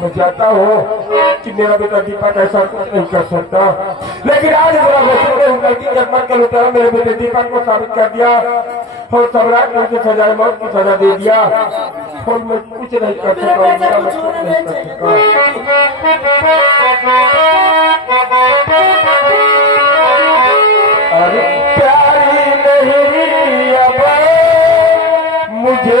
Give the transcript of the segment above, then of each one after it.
मैं चाहता हूँ कि मेरा बेटा दीपक ऐसा कुछ नहीं कर सकता, लेकिन आज बड़ा गलती कर उतारा, मेरे बेटे दीपक को साबित कर दिया और सम्राट ने उसे सजाए मौत की सजा दे दिया और मैं कुछ नहीं कर सका। अरे प्यारी नहीं अब मुझे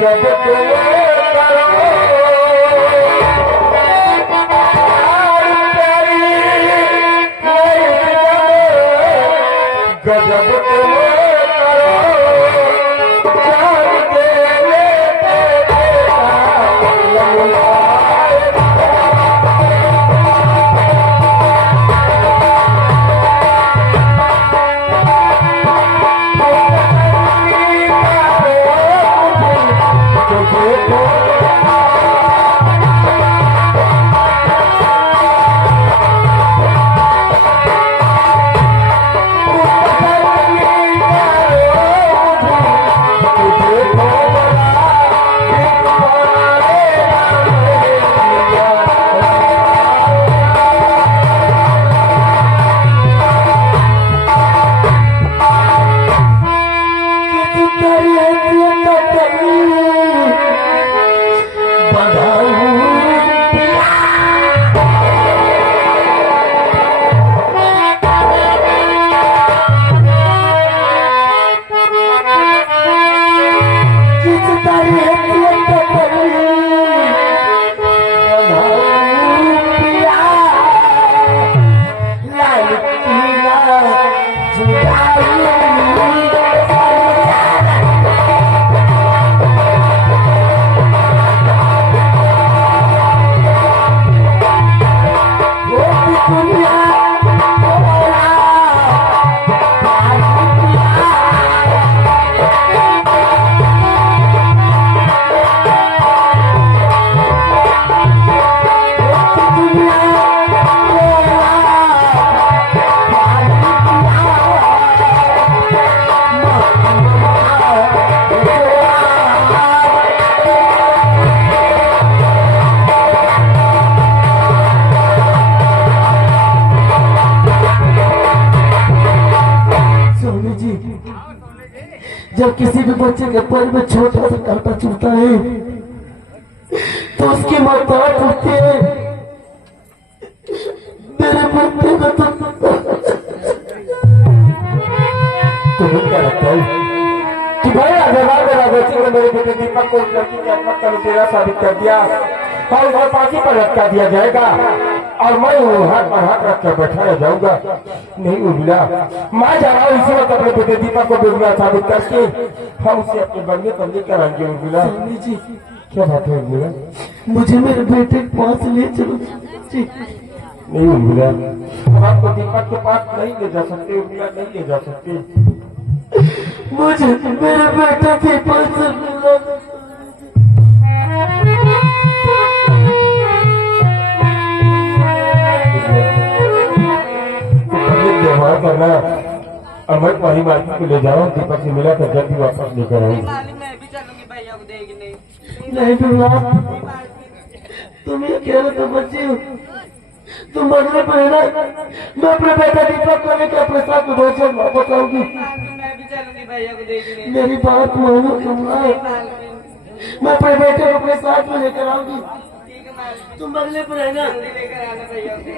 गजब बधा जब किसी भी बच्चे के पैर में छोटा सा कांटा चुभता है तो उसकी माँ तार उठती है। मेरे बेटे को तुम्हें क्या लगता है कि भाई आधेवार मेरा बेटे ने मेरे बेटे दीपक को उस लड़की की आत्मा का लुटेरा साबित कर दिया और उसे फांसी पर लटका दिया जाएगा और मैं वो हाथ पर हाथ रख कर बैठाया जाऊंगा। नहीं उर्मिला, मैं जा रहा हूँ इसी वक्त अपने बेटे दीपक को बेगुनाह साबित करके हम उसे अपने बंगले पर लेकर आएंगे। उर्मिला जी, क्या बात है उर्मिला? मुझे मेरे बेटे के पास ले चलो जी। नहीं उर्मिला, हम आपको दीपक के पास नहीं ले जा सकते। उर्मिला, नहीं ले जा सकते। मुझे मेरे बेटे के पास मिलना। करना और मैं तुम्हारी मार्केट को ले जाऊँ, दीपक से मिला कर जल्दी वापस लेकर आऊँ। मैं भी चलूंगी भैया को देखने। नहीं बिल्ला, तुम ये कह रहे तो बच्ची हो, तुम बदले पर है ना। मैं अपने बेटा दीपक को लेकर अपने साथ में रोचन वापस आऊंगी। मैं भी चलूंगी भैया को देखने। मेरी बात मानो कमला, मैं अपने बेटे को अपने साथ में लेकर आऊंगी। ठीक है मालिक, तुम बदले पर है ना। जल्दी लेकर आना भैया को।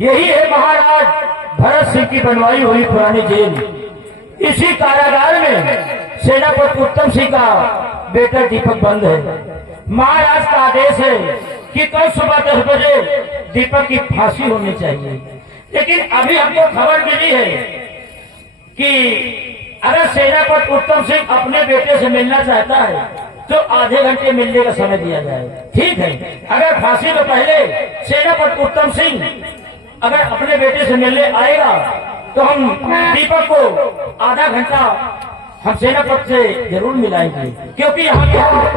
यही है महाराज भरत सिंह की बनवाई हुई पुरानी जेल। इसी कारागार में सेनापति उत्तम सिंह का बेटा दीपक बंद है। महाराज का आदेश है कि कल सुबह 10 बजे दीपक की फांसी होनी चाहिए। लेकिन अभी हमको खबर मिली है कि अगर सेनापति उत्तम सिंह अपने बेटे से मिलना चाहता है तो आधे घंटे मिलने का समय दिया जाए। ठीक है, अगर फांसी तो पहले सेनापति उत्तम सिंह अगर अपने बेटे से मिलने आएगा तो हम दीपक को आधा घंटा हम सेनापति से जरूर मिलाएंगे, क्योंकि यहाँ के हम बहुत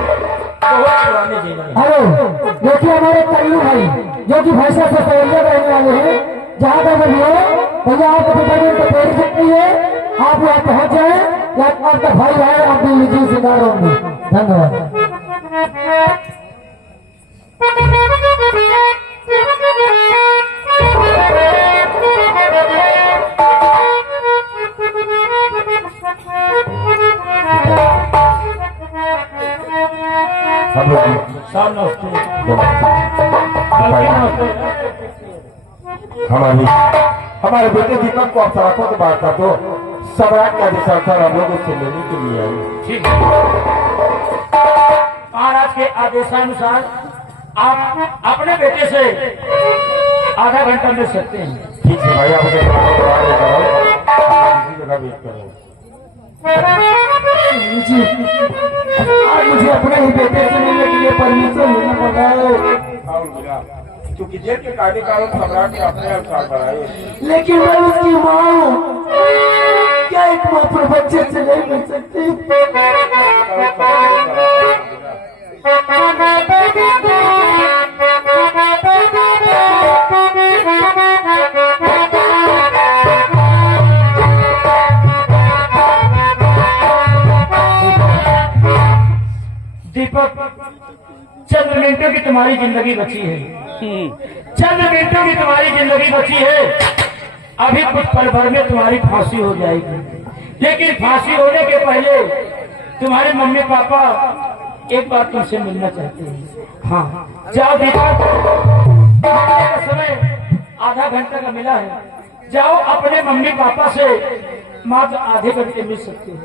पुराने जेल हैं। हेलो, देखिए हमारे कल्लू भाई जो कि भैंसा से सवैया रहने वाले हैं, जहाँ तक भैया आप पिताजी को पेड़ सकती है, आप यहाँ पहुँच जाए या आपका भाई है, आप भी जी शिकार होंगे। धन्यवाद। हम लोग हमारे बेटे दीपक को आप सड़कों को बाहर कर दो। सम्राट का आदेश हम लोग उससे लेने के लिए आए। ठीक है, महाराज के आदेशानुसार आप अपने बेटे से आधा घंटा मिल सकते हैं। ठीक है भाई, आप उसे किसी जगह वेट करो। जी, आज मुझे अपने ही बेटे से मिलने के लिए परमिशन लेना पड़ा है। क्योंकि जेल के कायदे कानून सम्राट ने अपने अनुसार बनाए। लेकिन मैं उसकी माँ हूँ, क्या एक माँ पर बच्चे से नहीं मिल सकती? दीपक चंद मिनटों की तुम्हारी जिंदगी बची है, चंद मिनटों की तुम्हारी जिंदगी बची है। अभी कुछ पल भर में तुम्हारी फांसी हो जाएगी, लेकिन फांसी होने के पहले तुम्हारे मम्मी पापा एक बार तुमसे मिलना चाहते हैं। हाँ, जाओ बेटा, समय आधा घंटे का मिला है, जाओ अपने मम्मी पापा से मात्र आधे घंटे मिल सकते हो।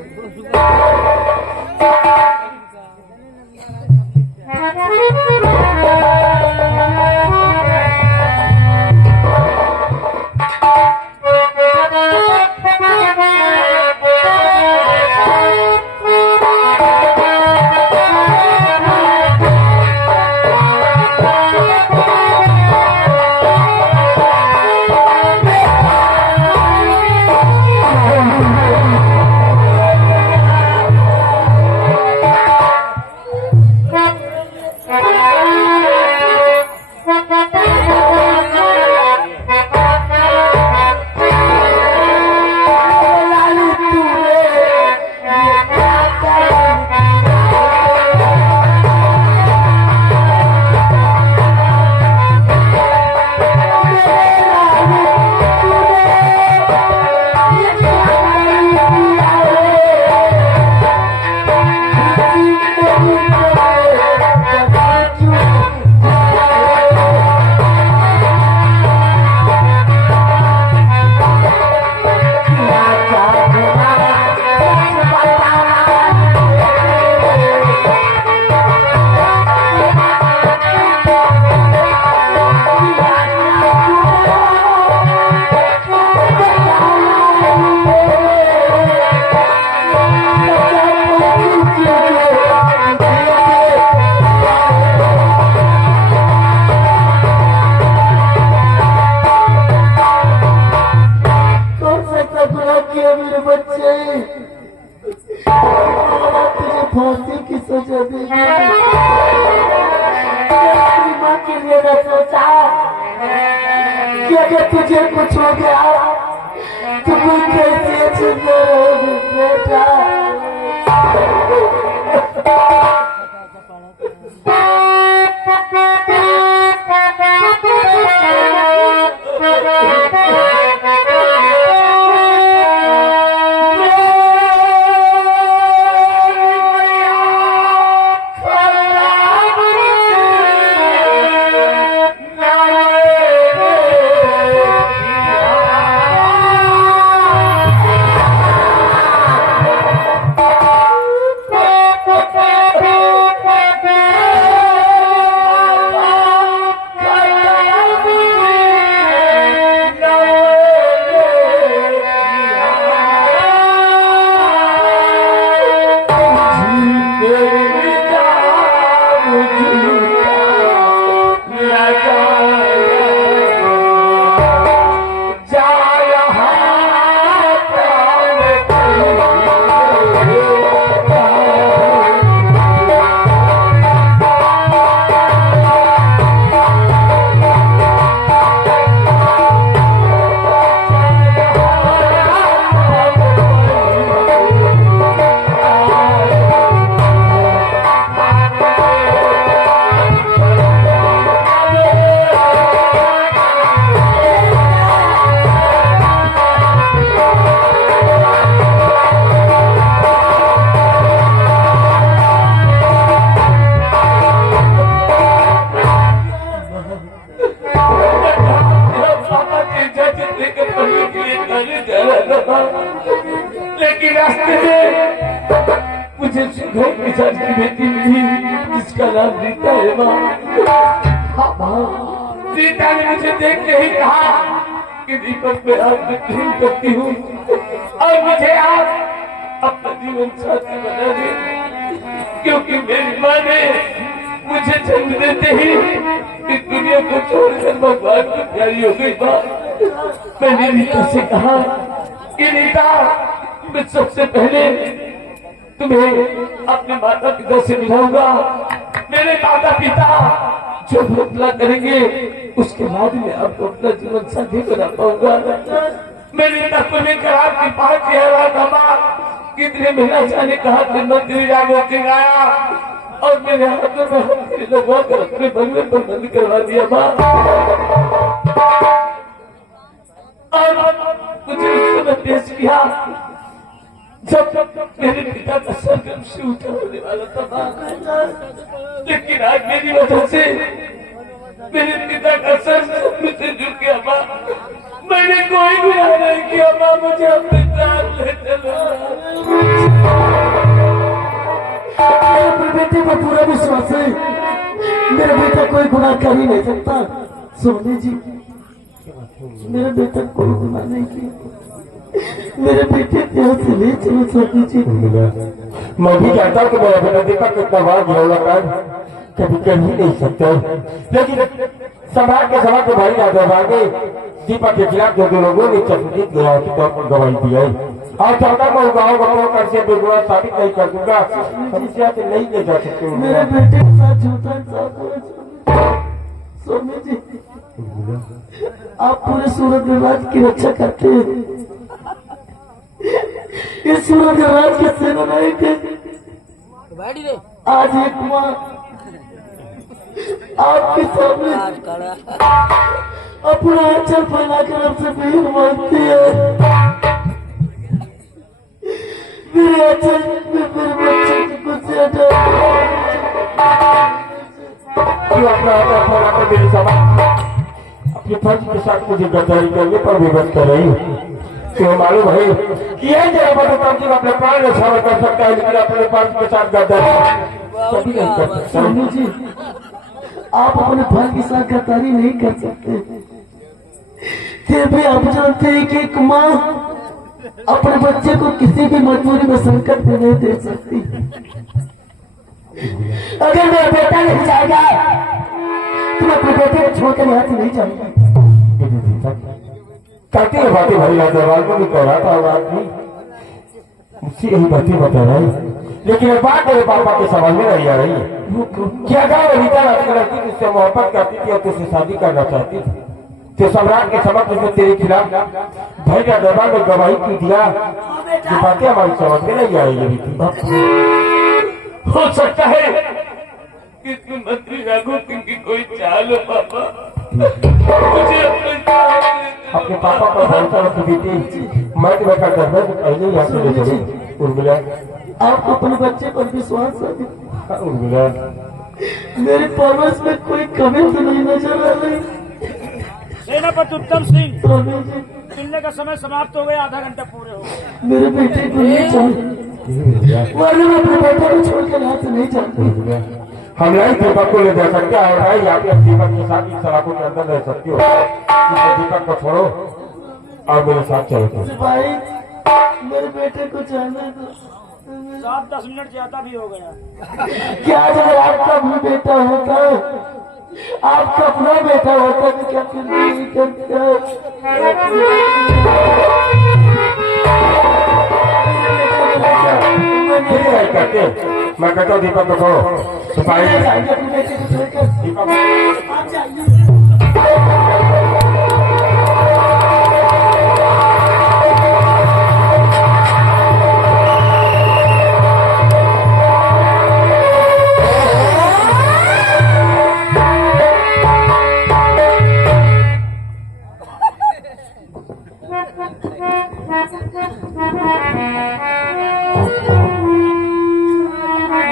फांसी की सजा दी। अपनी माँ के लिए न सोचा कि अगर तुझे कुछ हो गया तो तुम कैसे जिंदा रहोगे बेटा। लेकिन रास्ते में मुझे घर के साथ की बेटी मिली जिसका नाम रीता है माँ। रीता ने मुझे देख के ही कहा कि दीपक मैं आपसे प्रेम करती हूँ और मुझे आप अपना जीवन साथी बना दे, क्योंकि मेरी माँ ने मुझे जन्म देते ही इस दुनिया को छोड़कर भगवान को प्यारी हो गई माँ। मैंने रीता से कहा कि रीता मैं सबसे पहले तुम्हें अपने माता पिता से मिलाऊंगा, मेरे माता पिता जो फैसला करेंगे उसके बाद में आपको अपना जीवन साथी बना पाऊंगा। मैंने तक लेकर आपके पास कितने महीना जाने कहा कि मंदिर जागो के आया, और मेरे हाथों में हथेली लगवा कर अपने बंगले पर बंद करवा दिया माँ। और मुझे उस समय पेश किया जब मेरे पिता का सरगम से उठा होने वाला था माँ। लेकिन आज मेरी वजह से मेरे पिता का सर मुझसे जुड़ गया माँ। मैंने कोई गुनाह नहीं किया माँ, मुझे अपने जान ले चलो। मेरे बेटे को पूरा विश्वास है, मेरा बेटा कोई गुनाह कर ही नहीं सकता। सोनी जी, मेरा बेटा कोई गुनाह नहीं किया, मेरे बेटे के यहाँ से ले चलो सोनी जी। मैं भी चाहता हूँ कि मेरा बेटा दीपक कितना बार झगड़ा कर कभी कर ही नहीं सकता, लेकिन सम्राट के सभा के भाई राजा आगे दीपक के खिलाफ जो दो लोगों ने चतुर्जीत गया के तौर पर गवाही दी है और चाहता मैं गाँव बच्चों कर से बेगुनाह साबित नहीं कर दूंगा। हम इसे यहाँ से नहीं ले जा सकते। मेरे बेटे के साथ झूठा इंसाफ। सोनी जी, आप पूरे सूरत विराज की रक्षा करते हैं। इस सूरत विराज के सेनानायक थे। आज एक माँ आपके सामने अपना आंचल फैलाकर आपसे भीड़ मांगती है। मेरे आंचल में मेरे बच्चे की गुस्से अपना हाथ फैलाकर मेरी सभा अपने फर्ज के साथ मुझे गद्दारी करने पर विवश कर रही तो मालूम है कि यह जरा बदतमीजी में अपने प्राण रक्षा कर सकता है, लेकिन अपने फर्ज के साथ गद्दारी कभी नहीं कर सकता। सोनू जी, आप अपने फर्ज के साथ गद्दारी नहीं कर सकते। फिर भी आप जानते हैं कि एक माँ अपने बच्चे को किसी भी मजबूरी में संकट में नहीं दे सकती। अगर मेरा बेटा नहीं जाएगा तो मैं अपने बेटे को छोड़कर यहाँ से नहीं जाऊंगा। कहती है बातें भाई राजावाल को भी कह रहा था और आदमी मुझसे यही बातें बता रहा है, लेकिन एक बात मेरे पापा के समझ में नहीं आ रही है कि अगर रीता लड़की लड़की तुझसे मोहब्बत करती थी और तुझसे शादी करना चाहती थी तो सम्राट के समक्ष में तेरे खिलाफ भाई का दरबार में गवाही क्यों दिया? ये बातें हमारी समझ में नहीं आई रीति। हो सकता है कि तुम मंत्री राघव सिंह की कोई चाल हो पापा, मुझे अपने पापा पर भरोसा रखो बेटी। मैं तुम्हें का दरबार से पहले ही यहाँ से ले चली। उर्मिला, आपको अपने बच्चे पर विश्वास है? उर्मिला, मेरे परवरिश में कोई कमी तो नहीं नजर आ रही। सेनापति उत्तम सिंह, स्वामी जी, मिलने का समय समाप्त हो गया, आधा घंटा पूरे हो गए। मेरे बेटे को नहीं चाहिए, वरना मैं अपने बेटे को छोड़कर यहाँ से नहीं जाती। हम नहीं दीपक को ले जा सकते और नहीं यहाँ पे दीपक के साथ इस सलाखों के अंदर रह सकती हो। दीपक को छोड़ो और मेरे साथ चलो। भाई, मेरे बेटे को जाने दो। 7-10 मिनट ज्यादा भी हो गया। क्या अगर आपका अपना बेटा होता, आपका अपना बेटा होता तो क्या फिर नहीं करता? नहीं करते। मैं कहता हूँ दीपक को छोड़ो। सिपाही अपने बेटे को छोड़कर दीपक आप जाइए।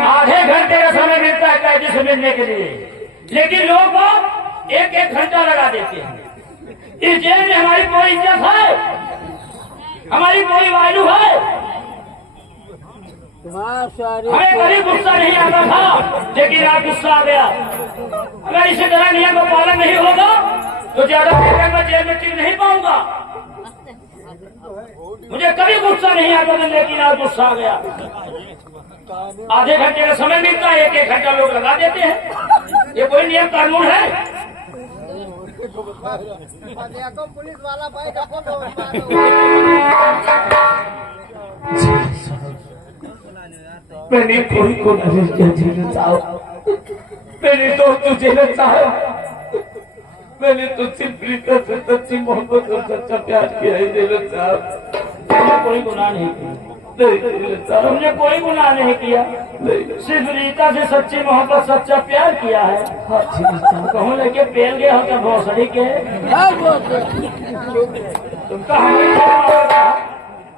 आधे घंटे का समय मिलता है कैदी से मिलने के लिए, लेकिन लोग 1-1 घंटा लगा देते हैं। इस जेल में हमारी कोई इज्जत है, हमारी कोई वैल्यू है? हमें कभी गुस्सा नहीं आता था, लेकिन आज गुस्सा आ गया। अगर इसी तरह नियम का पालन नहीं होगा तो ज्यादा देर तक मैं जेल में टिक नहीं पाऊंगा। मुझे कभी गुस्सा नहीं आता था, लेकिन आज गुस्सा आ गया। आधे घंटे का समय मिलता है, 1-1 घंटा लोग लगा देते हैं। ये कोई नियम कानून है? पुलिस वाला भाई का मैंने कोई को नहीं किया जेल साहब, मैंने तो तुझे न चाहा। मैंने तो सिर्फ रीता से सच्ची मोहब्बत और सच्चा प्यार किया है जेल साहब। कोई गुनाह नहीं किया। तुमने कोई गुनाह नहीं किया, सिर्फ रीता से सच्ची मोहब्बत सच्चा प्यार किया है। कहूँ लेके पेल गए हो तो भोसड़ी के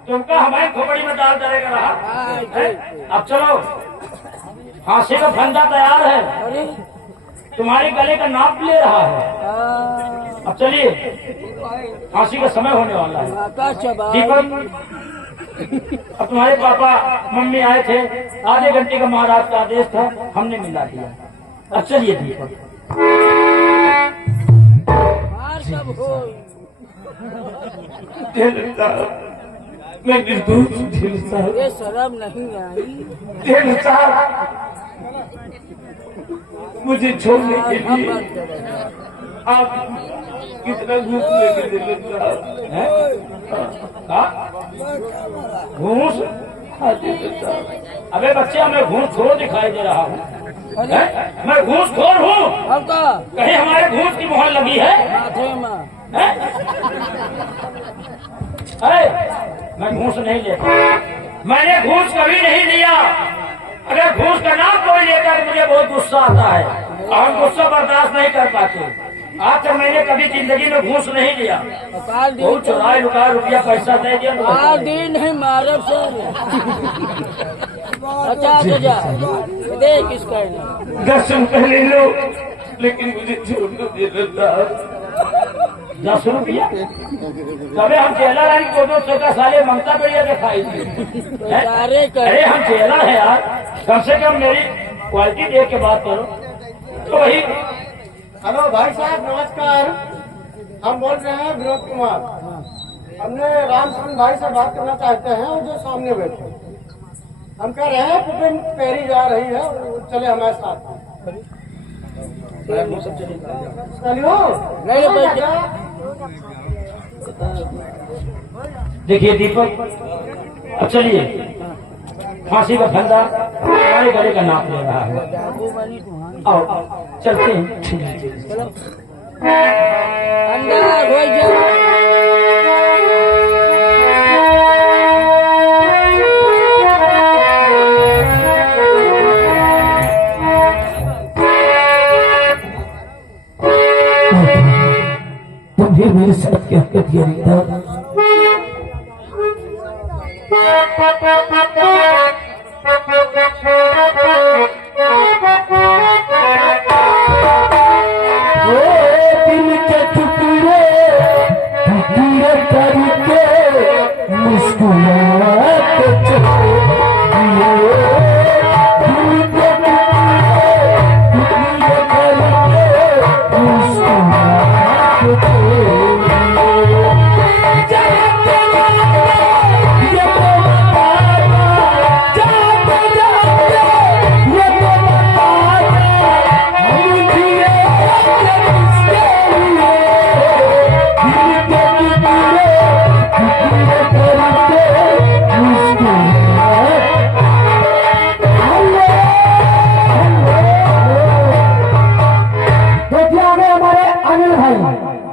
तुमका हमारी खोपड़ी में डाल डरेगा रहा है? अब चलो, फांसी का फंदा तैयार है, तुम्हारे गले का नाप ले रहा है। अब चलिए, फांसी का समय होने वाला है। दीपक, अब तुम्हारे पापा मम्मी आए थे, आधे घंटे का महाराज का आदेश था, हमने मिला दिया। अब चलिए दीपक। मैं निर्दोष ये शर्म नहीं आई। मुझे छोड़ने के लिए आप कितना घूस लेके दे घूस? अबे बच्चे, मैं घूस खोर दिखाई दे रहा हूँ? मैं घूस खोर हूँ? कहीं हमारे घूस की मोहर लगी है? मैं घूस नहीं लेता, मैंने घूस कभी नहीं लिया। अगर घूस का नाम कोई लेता तो मुझे बहुत गुस्सा आता है और हम गुस्सा बर्दाश्त नहीं कर पाते। आज तक मैंने कभी जिंदगी में घूस नहीं लिया। बहुत चुराए लुकाए रुपया पैसा दे दिया। दिन है मारब सर 50,000 दे किसका 10 पहले लो, लेकिन मुझे छोड़ दो। 10 रुपया? कभी हम चेला लाइन को 200 का साले ममता बढ़िया दिखाई थी। अरे हम चेला है यार, कम से कम मेरी क्वालिटी देख के बात करो। तो वही। हेलो भाई साहब, नमस्कार। हम बोल रहे हैं विनोद कुमार। हमने रामचंद्र भाई से बात करना चाहते हैं, और जो सामने बैठे। हम कह रहे हैं पुपिन पैरी जा रही है, चले हमारे साथ। चलियो देखिए दीपक, अब चलिए, फांसी का फंदा हमारे गले का नाप ले रहा है। आओ चलते हैं। अंदर हो जा। तुम भी मेरे साथ क्या कर दिया रीता? दिल के टुकड़े टुकड़े करके मुस्कुराते चलो। दिल के टुकड़े करके मुस्कुराते चलो।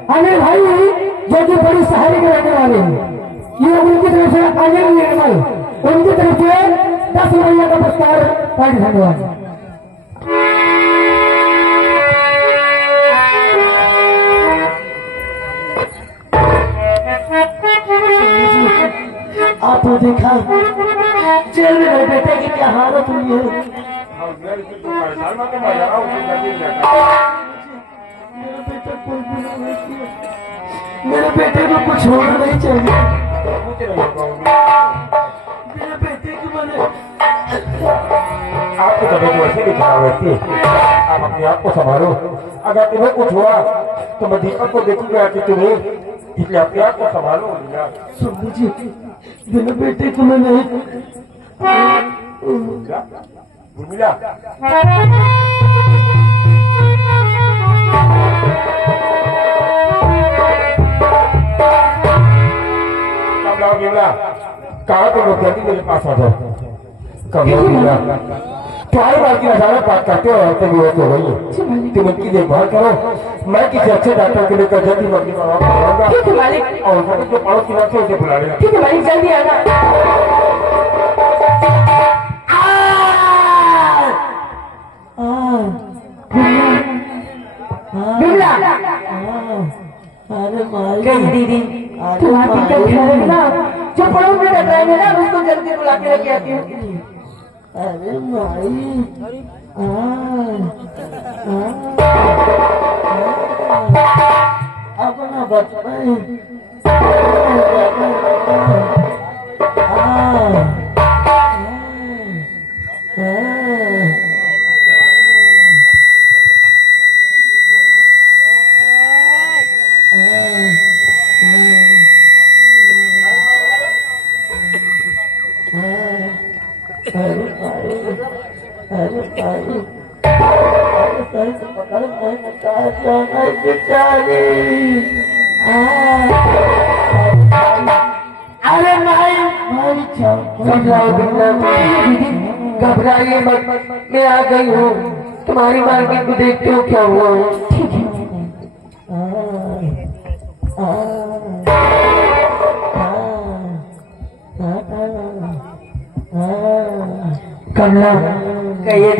अनिल भाई जो कि बड़ी शहरी के रहने वाले हैं, ये उनकी तरफ से अनिल निर्मल, उनकी तरफ से 10 रुपया का पुरस्कार पारित धन्यवाद। आपने देखा जेल में बेटे की क्या हालत हुई है? मेरा बेटा कोई गुनाह नहीं किया, मेरे बेटे को कुछ होना नहीं चाहिए। मेरे बेटे की मैंने आपकी तबीयत वैसे भी खराब रहती है, आप अपने आप को संभालो। अगर तुम्हें कुछ हुआ तो मैं दीपक को देखूंगा कि तुम्हें, इसलिए अपने आप को संभालो। सुन लीजिए, मेरे बेटे को मैं नहीं उर्मिला, कहा तो लोग जल्दी मेरे पास आ जाओ। कब तुम्हारी बात की नजारा बात करते हो, रहते भी होते वही। तुम उनकी देखभाल करो, मैं किसी अच्छे डॉक्टर के लेकर जल्दी मर्जी करवाऊंगा और जो पड़ोस की बात है उसे बुला लेना। ठीक है भाई, जल्दी आना। ठीक है दीदी, तुम्हारी टीचर ठहरेगी ना, जो पड़ोस में रह रहे ना उसको जल्दी बुला के लेके आती हूँ। अरे भाई अपना बचपन अरे भाई घबराइए मत, मैं आ गई हूँ। तुम्हारी मार्केट को देखते हो क्या हुआ है। ठीक है। कमला कहिए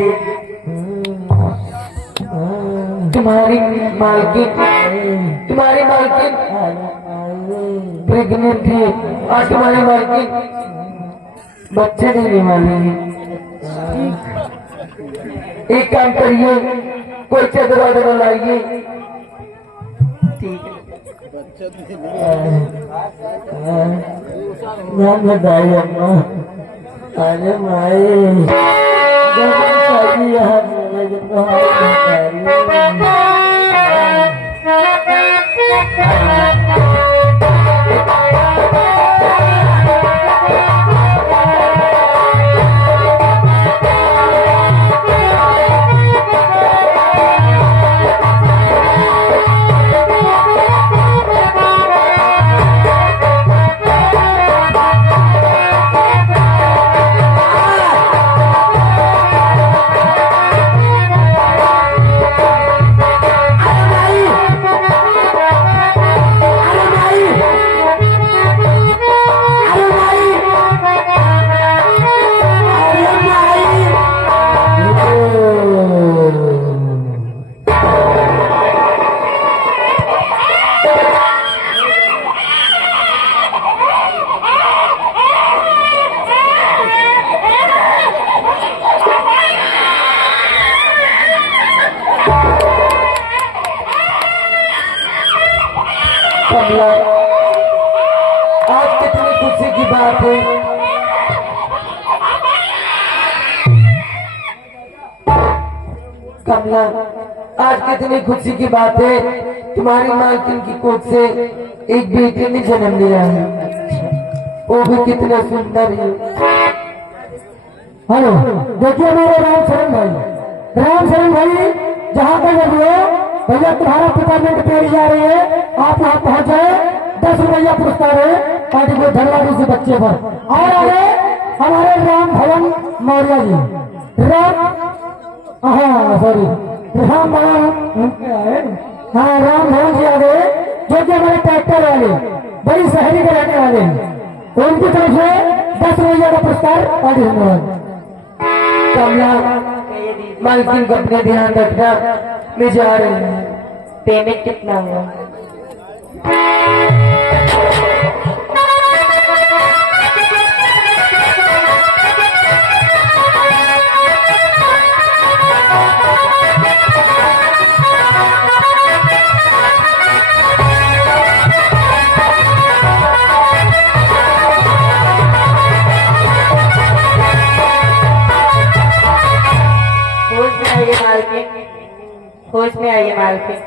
तुम्हारी मालकिन प्रेग्नेंट थी और तुम्हारी मालकिन बच्चे देने वाली है। एक काम करिए, कोई चादर वादर लाइए। ठीक है। नाम बताइए अम्मा। अरे माई आज कितनी खुशी की बात है। कमला आज कितनी खुशी की बात है, तुम्हारी मालकिन की कोख से एक बेटे ने जन्म लिया है, वो भी कितना सुंदर है। हेलो देखिए मेरे रामचरण भाई जहाँ तक भैया तुम्हारा पिता में पेड़ जा रही है, आप वहाँ पहुँच जाए। 10 रुपया पुरस्कार है पार्टी को धनराशि से बच्चे पर। और आगे हमारे राम भवन मौर्य जी, राम भवन जी आ गए, जो कि हमारे ट्रैक्टर वाले बड़ी शहरी के रहने वाले हैं, उनकी तरफ से 10 रुपया का पुरस्कार पार्टी धन्यवाद। कमला मालकिन को अपने ध्यान रखना, मैं जा रही हूँ। पेमेंट कितना हुआ? होश में आइए मालकिन,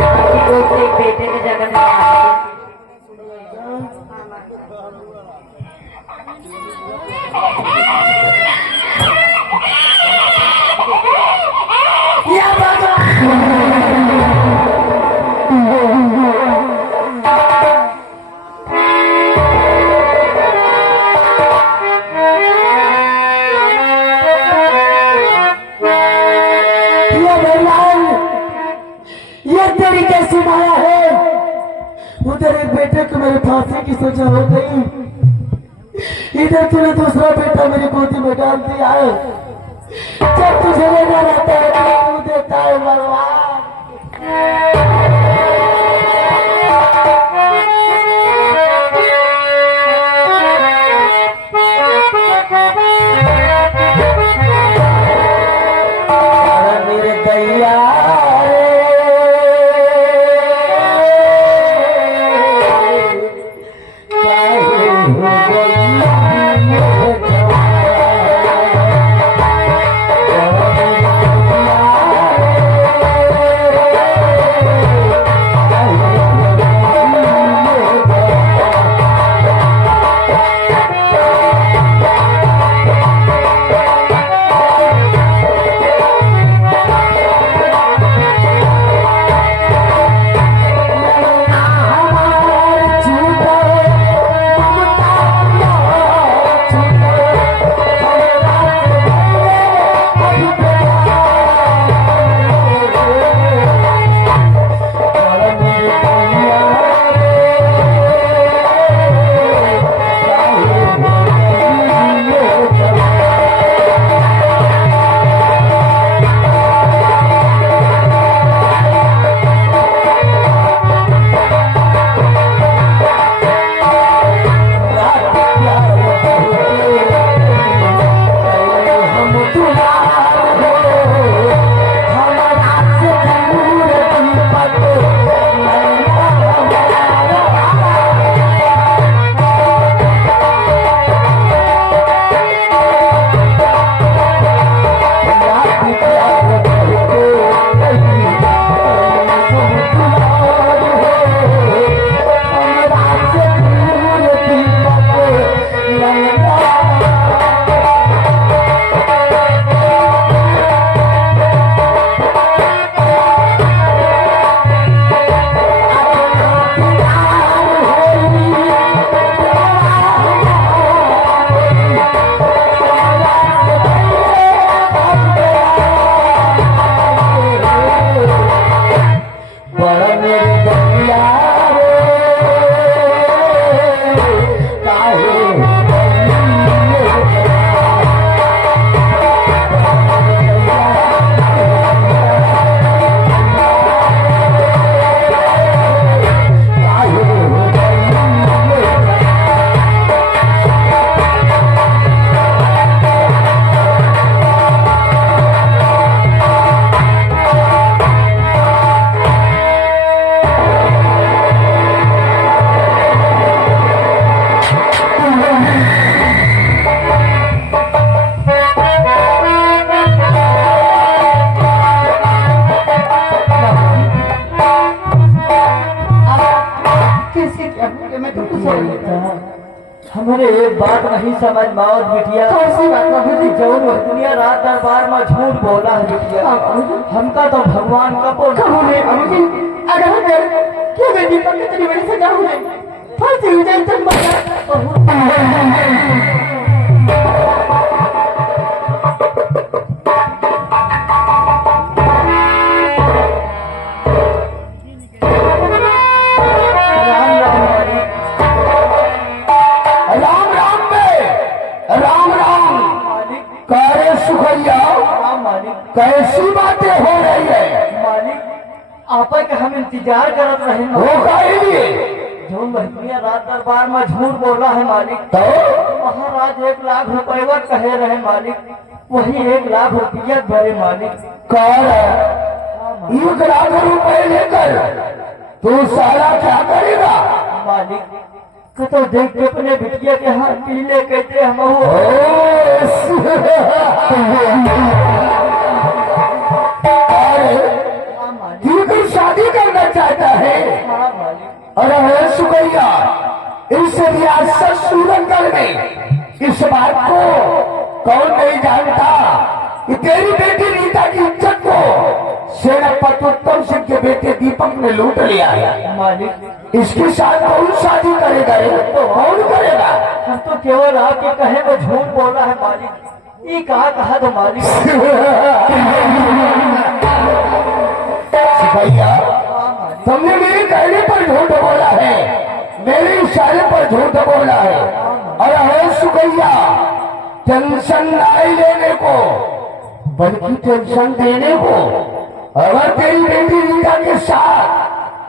आपकी कोख से एक बेटे ने जन्म लिया। उधर एक बेटे को मेरे फांसी की सजा हो गई, इधर तूने दूसरा बेटा मेरी गोदी में डाल दिया है। जब तुझे लेना रहता है तू देता है भगवान। हमारे एक बात नहीं समझ माओ बिटिया, जौन दुनिया रात दरबार में झूठ बोला है बिटिया, हमका तो भगवान का बोल अगर क्यों बेटी पर कितनी बड़ी सजा हुई फांसी हो जाए तब कैसी बातें हो रही है मालिक? आपा के हम इंतजार करत रहे हो जो महतिया रात दरबार में झूठ बोला है मालिक, तो महाराज 1 लाख रुपया कहे रहे मालिक, वही 1 लाख रुपया भरे मालिक। कर 1 लाख रुपए लेकर तू साला क्या करेगा मालिक? तो देख के अपने बिटिया के हाथ पीले कहते हम क्योंकि शादी करना चाहता है। अरे सुखैया, इस रियासत सूरंगल में इस बात को कौन नहीं जानता कि तेरी बेटी रीता की इज्जत को सेनापति उत्तम सिंह के बेटे दीपक ने लूट लिया है मालिक। इसके साथ कौन शादी करेगा? तो कौन करेगा? हम तो केवल आपके कहे वो झूठ बोला है मालिक। ये कहा तो मालिक भैया, तुमने मेरे कहने पर झूठ बोला है, मेरे इशारे पर झूठ बोला है। और सुखैया, टेंशन नहीं लेने को बल्कि टेंशन देने को। अगर तेरी बेटी रीता के साथ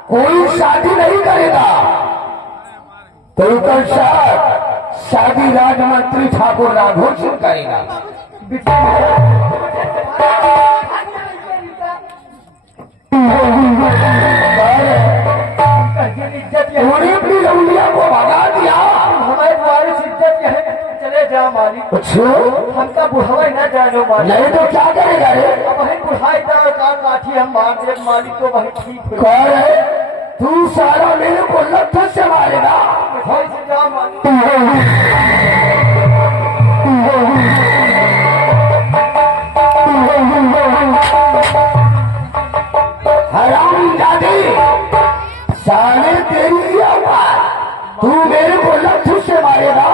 कोई शादी नहीं करेगा तो उसका साथ शादी राजमंत्री ठाकुर राघव सिंह करेगा। उन्होंने अपनी लौंडिया को भगा दिया। हमारे तुम्हारी इज्जत है, चले जाओ मालिक। अच्छा हमका बुढ़ाई न जानो मालिक। नहीं तो क्या करेगा रे? अब वही बुढ़ाई का कान लाठी हम मार दे मालिक तो वही ठीक हो कौन है तू? सारा मेरे को लट्ठे से मारेगा। बुढ़ाई से जाओ मालिक। हराम जादे साले तेरी आवाज तू मेरे को लट्ठू से मारेगा।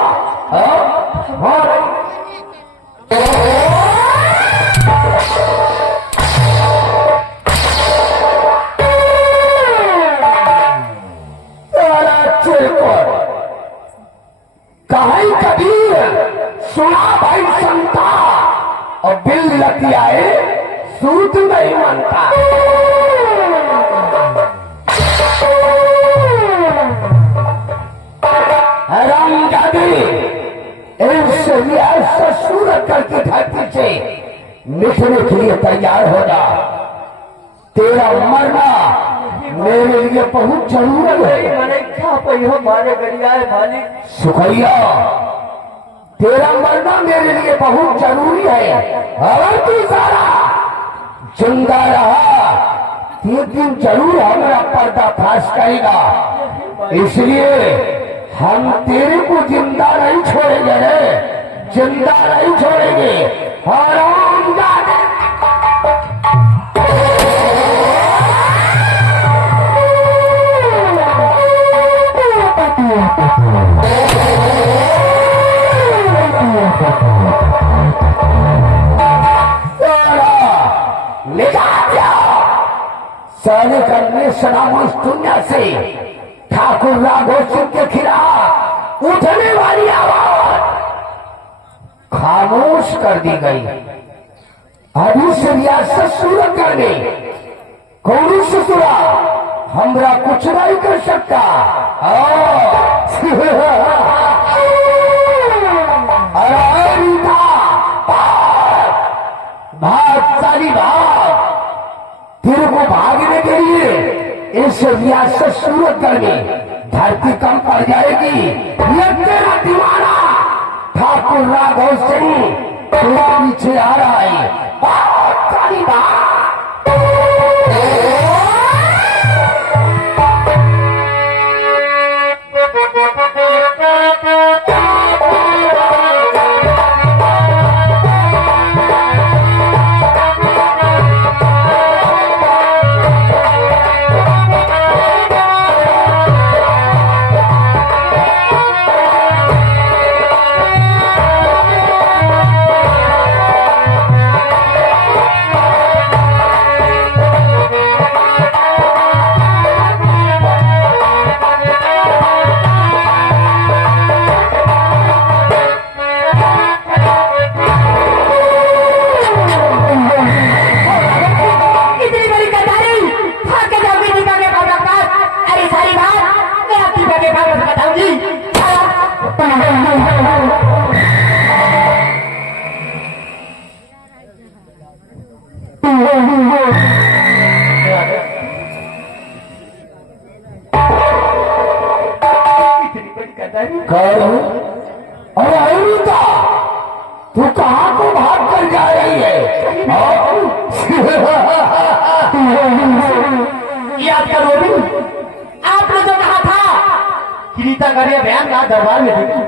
कहीं कबीर सुना भाई संता और बिल लतियाए सूत नहीं मानता। रामजादी सूरत करके धरती से मिटने के लिए तैयार हो जा। तेरा मरना मेरे लिए बहुत जरूरी है। मैंने क्या पहियो मारे गरिया है मालिक। सुखैया तेरा मरना मेरे लिए बहुत जरूरी है। अगर तू सारा जिंदा रहा एक दिन जरूर हमारा पर्दाफाश करेगा। इसलिए हम तेरे को जिंदा नहीं छोड़ेंगे रे, जिंदा नहीं छोड़ेंगे। हराम जाने साले करने सलाम इस दुनिया से ठाकुर राघव सिंह के खिलाफ उठने वाली आवाज खामोश कर दी गई। अभी से रियासत सूरत करने कौन ससुरा हमरा कुछ नहीं कर सकता। भाग सारी भाग। तेरे को भागने के लिए इस रियासत सूरतगढ़ में धरती कम पड़ जाएगी। ये तेरा दीवाना ठाकुर राघव सिंह तेरे पीछे आ रहा है। बहुत सारी बात तू कहाँ को भाग कर जा रही है? याद करो आपने जो कहा था कि रीता का बयान कहा दरबार में देखी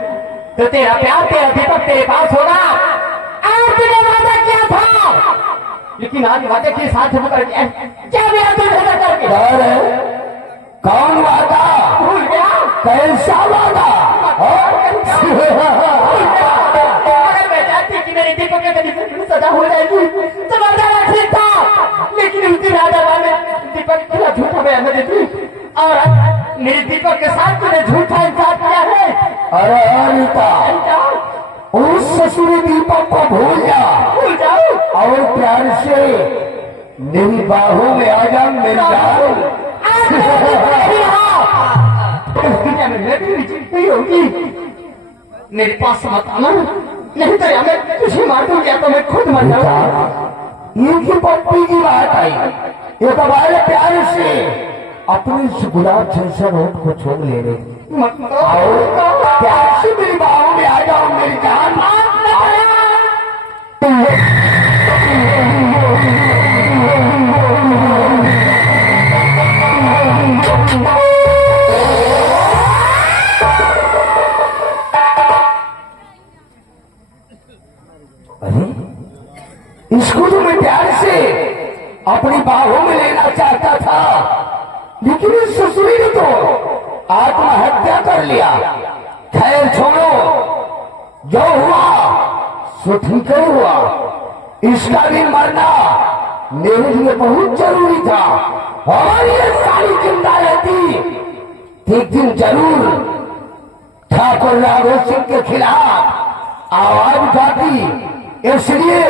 तो तेरा प्यार तेरा दीपक तेरे पास होगा। आपने वादा किया था लेकिन आज वादे के साथ क्या मेरा दिल करके कौन वादा? भूल गया? कैसा वादा? अगर मैं जानती कि मेरे दीपक के कभी सजा हो जाएगी तो वादा ठीक था। लेकिन उस दिन राजा में दीपक के खिलाफ झूठा बयान देती और मेरे दीपक के साथ तूने झूठा इंसाफ किया है। अरे अनिता उस ससुर दीपक को भूल जा भूल जाओ और प्यार से मेरी बाहों में आ जा मेरी जान। इस दुनिया में मैं भी जीतती होगी। मेरे पास मत आना, नहीं तो या मैं तुझे मार दूं या तो मैं खुद मर जाऊं। ये की पप्पी की बात आई, ये तो बड़े प्यार से अपनी इस गुलाब जैसा होठ को छोड़ ले रहे। आओ प्यार से मेरी बाहों में आ जाओ मेरी जान। अरे इसको तो मैं प्यार से अपनी बाहों में लेना चाहता था, लेकिन इस ससुरी ने तो आत्महत्या कर लिया। खैर छोड़ो, जो हुआ सो ठीक ही हुआ। इसका भी मरना मेरे लिए बहुत जरूरी था, और ये सारी जिंदा रहती एक दिन जरूर ठाकुर राघव सिंह के खिलाफ आवाज उठाती। इसलिए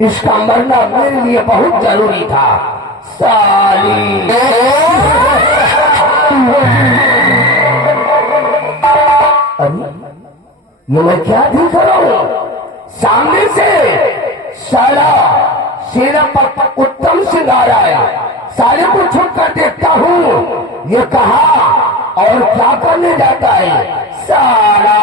इसका मरना मेरे लिए बहुत जरूरी था। साली अरे ये मैं क्या देख रहा हूं? सामने से साला सेना पर उत्तम सिंह आ रहा है। साले को छुप कर देखता हूं ये कहा और क्या करने जाता है साला।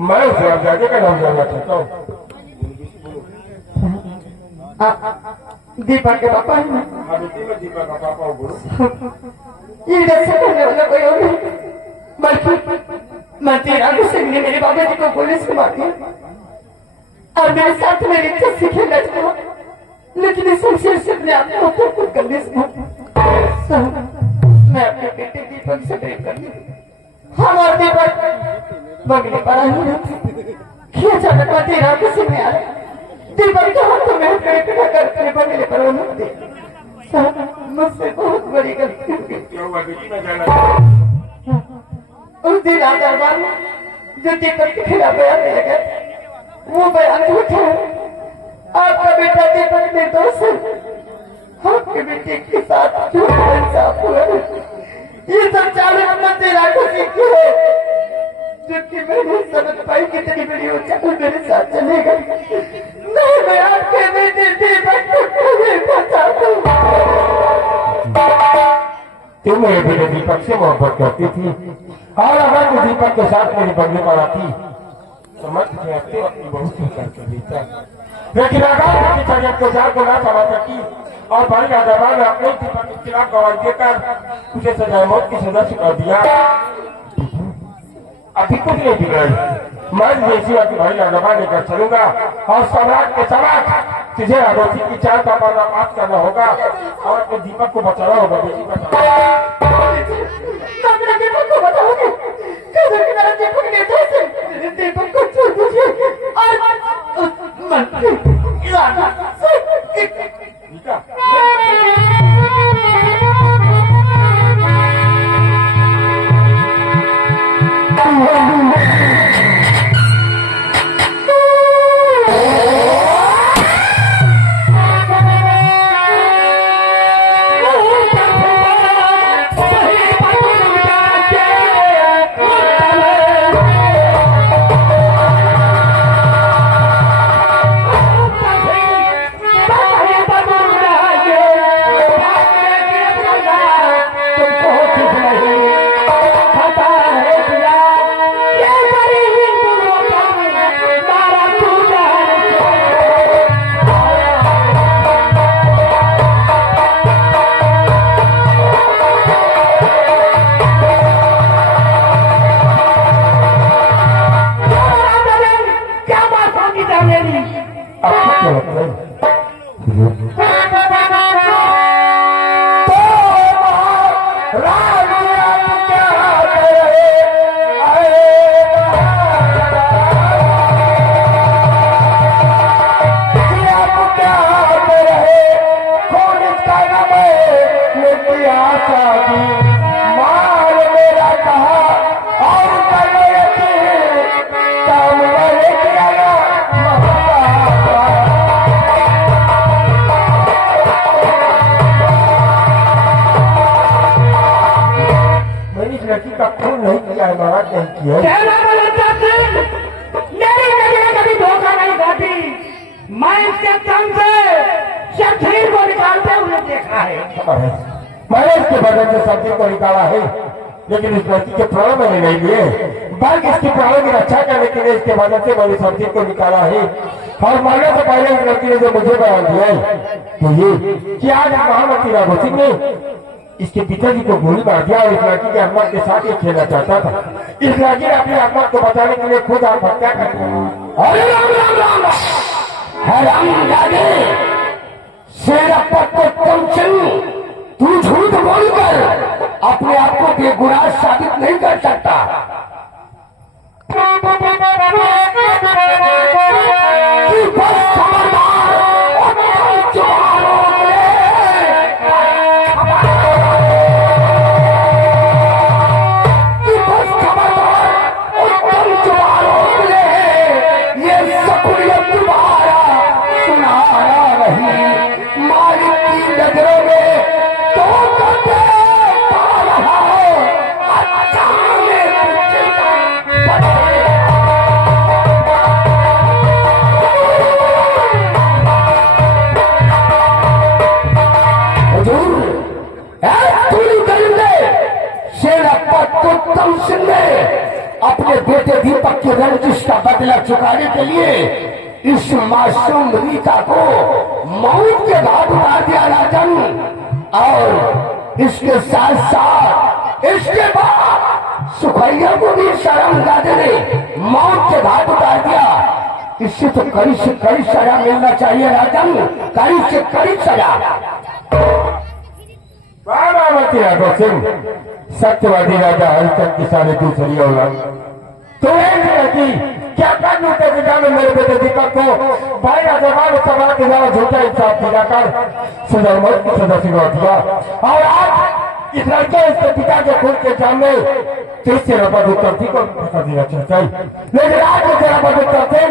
मैं उस राजा का नाम जानना चाहता हूँ। दीपक के पापा है ना? दीपक का पापा हो गुरु। ये रक्षा करने वाला कोई और नहीं, बल्कि मंत्री राघव सिंह ने मेरे बाबा जी को पुलिस को मार दिया और मेरे साथ मेरी इज्जत से खेलना चाहा, लेकिन इस शमशीर से अपने आप को तो खुद करने से मैं अपने बेटे दीपक से प्रेम करती हूँ। हमारे दीपक बगले पर आई रहती, क्या अचानक मंत्री राघव सिंह ने आया दीपक के हाथों में इकट्ठा करके बगले पर उन्होंने दिया। मुझसे बहुत बड़ी गलती हुई। उस दिन आप दरबार में जो दीपक के खिलाफ बयान दिया गया वो बयान झूठा है। आपका बेटा दीपक निर्दोष है, आपके बेटे के साथ जो इंसाफ हुआ है ये सब चालू मंत्री राघव सिंह की है, जबकि मैंने समझ पाई कितनी बड़ी ऊंचाई मेरे साथ चलेगा। नहीं, मैं आपके बेटे दीपक को देखना चाहता हूँ। तू मेरे बेटे दीपक से मोहब्बत करती थी, और अगर तू दीपक के साथ मेरे बदले पर आती तो मैं तुझे अपने अपनी बहुत ही करके देता, लेकिन अगर की तबियत को जार को ना समझ सकी और भाई दरबार में अपने दीपक के खिलाफ गवाही देकर तुझे सजा मौत की सजा चुका दिया। अभी कुछ नहीं बिगड़ी, मैं जैसी बात भाई दरबार लेकर चलूंगा और सम्राट के सम्राट तुझे अगोती की चार का पर्दाफाश करना होगा और अपने दीपक को बचाना होगा। बेटी दीपक को बताओगे? दीपक निर्दोष है, दीपक को छोड़ दीजिए और मंत्री है महाराज नहीं की है। कहना बलवंत सिंह, मेरी नजरें कभी धोखा नहीं खाती। मैं इसके तन से शमशीर को निकालते हुए देखा है। मैंने इसके बदन से शमशीर को निकाला है, लेकिन इस लड़की के प्राण मैंने नहीं लिए, बल्कि इसके प्राणों की रक्षा करने के लिए इसके बदन से मैंने शमशीर को निकाला है। और मरने से पहले इस लड़की ने जो मुझे बयान दिया है तो ये कि आज महामंत्री राघव सिंह ने इसके पिताजी को गोली मार दिया और इस लड़की के अम्मा के साथ ये खेलना चाहता था। इस लड़की ने अपनी अम्मा को बचाने के लिए खुद आत्महत्या कर दी। अरे राम राम राम राम शेरपुत्तम सिंह, तू झूठ बोलकर अपने आप को बेगुनाह साबित नहीं कर सकता। कि बस खबरदार उत्तम जुबानों में ये सकुलियत तुम्हारा सुनाया नहीं। मालिक की नजरों में तो कटे पा रहा हो, अच्छा उत्तम सिंह ने अपने बेटे दीपक की रंजिश का बदला चुकाने के लिए इस मासूम रीता को मौत के घाट उतार दिया राजन। और इसके साथ साथ इसके बाद सुखैया को भी शर्म दादे ने मौत के घाट उतार दिया। इससे तो कड़ी से कड़ी सजा मिलना चाहिए राजन, कड़ी से कड़ी सजा। महामंत्री राघव सिंह सत्यवादी राजा हरिचंद की साढ़े दूसरी औलाद, तो एक लड़की क्या कर लूटे पिता में मेरे बेटे दीपक को भाई राजमान सभा के द्वारा झूठा इंसाफ दिलाकर सजा मौत की सजा सुना दिया। और आज इस लड़के इसके पिता के खून के सामने तीसरे रपद उत्तर थी को फंसा देना चाहता है, लेकिन आज के तेरा पद उत्तर थे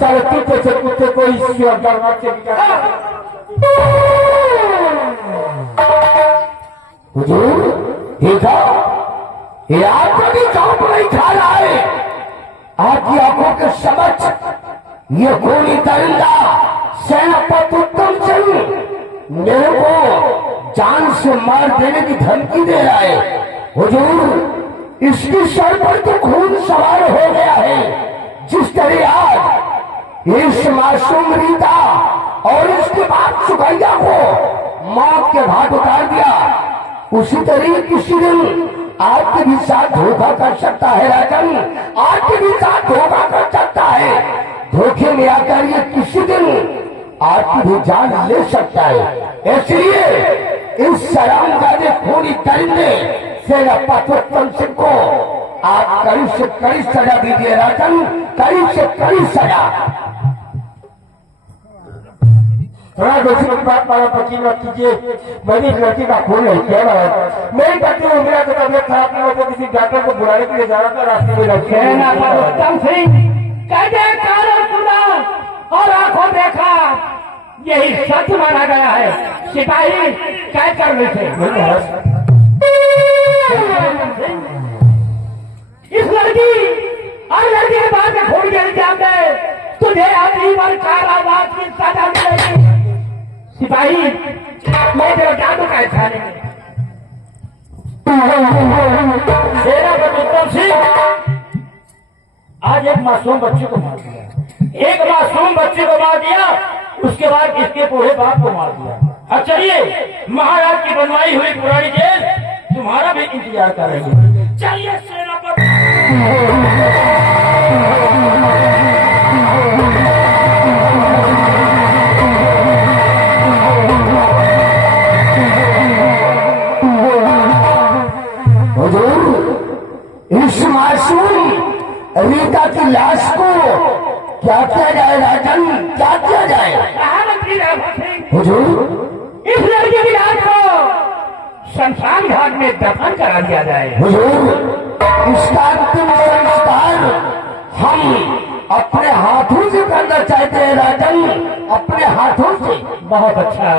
सारे तीसरे से कुत्ते को इसी अवधारणा से हुजूर देखा, ये आपको भी चौंक नहीं खा रहा है। आपकी आंखों के समझ ये गोली दरिंदा सेनापति उत्तम सिंह मेरे को जान से मार देने की धमकी दे रहा है। हुजूर इसकी सर पर तो खून सवार हो गया है। जिस तरह आज इस मासूम रीता और इसके बाद सुखैया को मौत के घाट उतार दिया, उसी तरह किसी दिन आपके भी साथ धोखा कर सकता है राजन, आपके भी साथ धोखा कर सकता है। धोखे में आकर ये किसी दिन आपकी भी जान ले सकता है। इसलिए इस शरामजादे खूनी दरिंदे सेनापति उत्तम सिंह को आप कड़ी से कड़ी सजा दीजिए राजन, कड़ी से कड़ी सजा। थोड़ा दूसरी बात मारा पची मत कीजिए, मैंने इस लड़की का खून नहीं किया। मेरी पत्नी उम्मीद की तबियत खराब नहीं हो तो किसी डॉक्टर को बुलाने के लिए जा रहा था, रास्ते में लड़की उत्तम सिंह कहते कानों सुना और आंखों देखा, यही सच माना गया है। सिपाही कैद कर रहे थे। इस लड़की और लड़की के बाद में खून के इल्जाम में तुझे आजीवन कारावास की सजा मिलेगी। सिपाही मैं तेरा जादू का थाने में सेनापति उत्तम सिंह आज एक मासूम बच्चे को मार दिया, एक मासूम बच्चे को मार दिया, उसके बाद इसके बूढ़े बाप को मार दिया। अब चलिए महाराज की बनवाई हुई पुरानी जेल तुम्हारा भी इंतजार कर रही है। चलिए सेनापति। इस मासूम रीता की लाश को क्या किया जाए राजन, क्या किया जाए? महामंत्री राघव सिंह, हुजूर इस लड़के की लाश को शमशान घाट में दफन करा दिया जाए। हुजूर इसका अंतिम संस्कार हम अपने हाथों से करना चाहते हैं राजन, अपने हाथों से। बहुत अच्छा,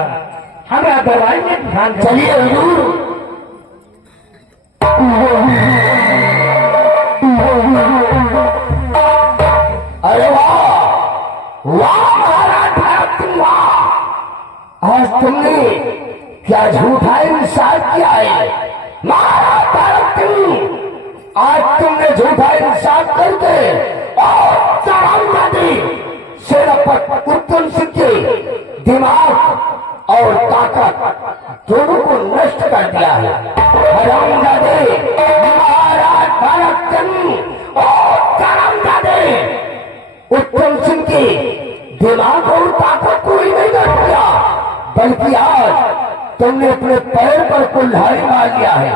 हमारा दरबार में ध्यान। चलिए हुजूर। झूठा इंसाफ करके और चढ़ाई सेनापति उत्तम सिंह के दिमाग और ताकत दोनों को नष्ट कर दिया है। हरामजादे महाराज भरत सिंह और हरामजादे उत्तम सिंह के दिमाग और ताकत को ही नहीं कर दिया, बल्कि आज तुमने अपने पैर पर कुल्हाड़ी मार लिया है।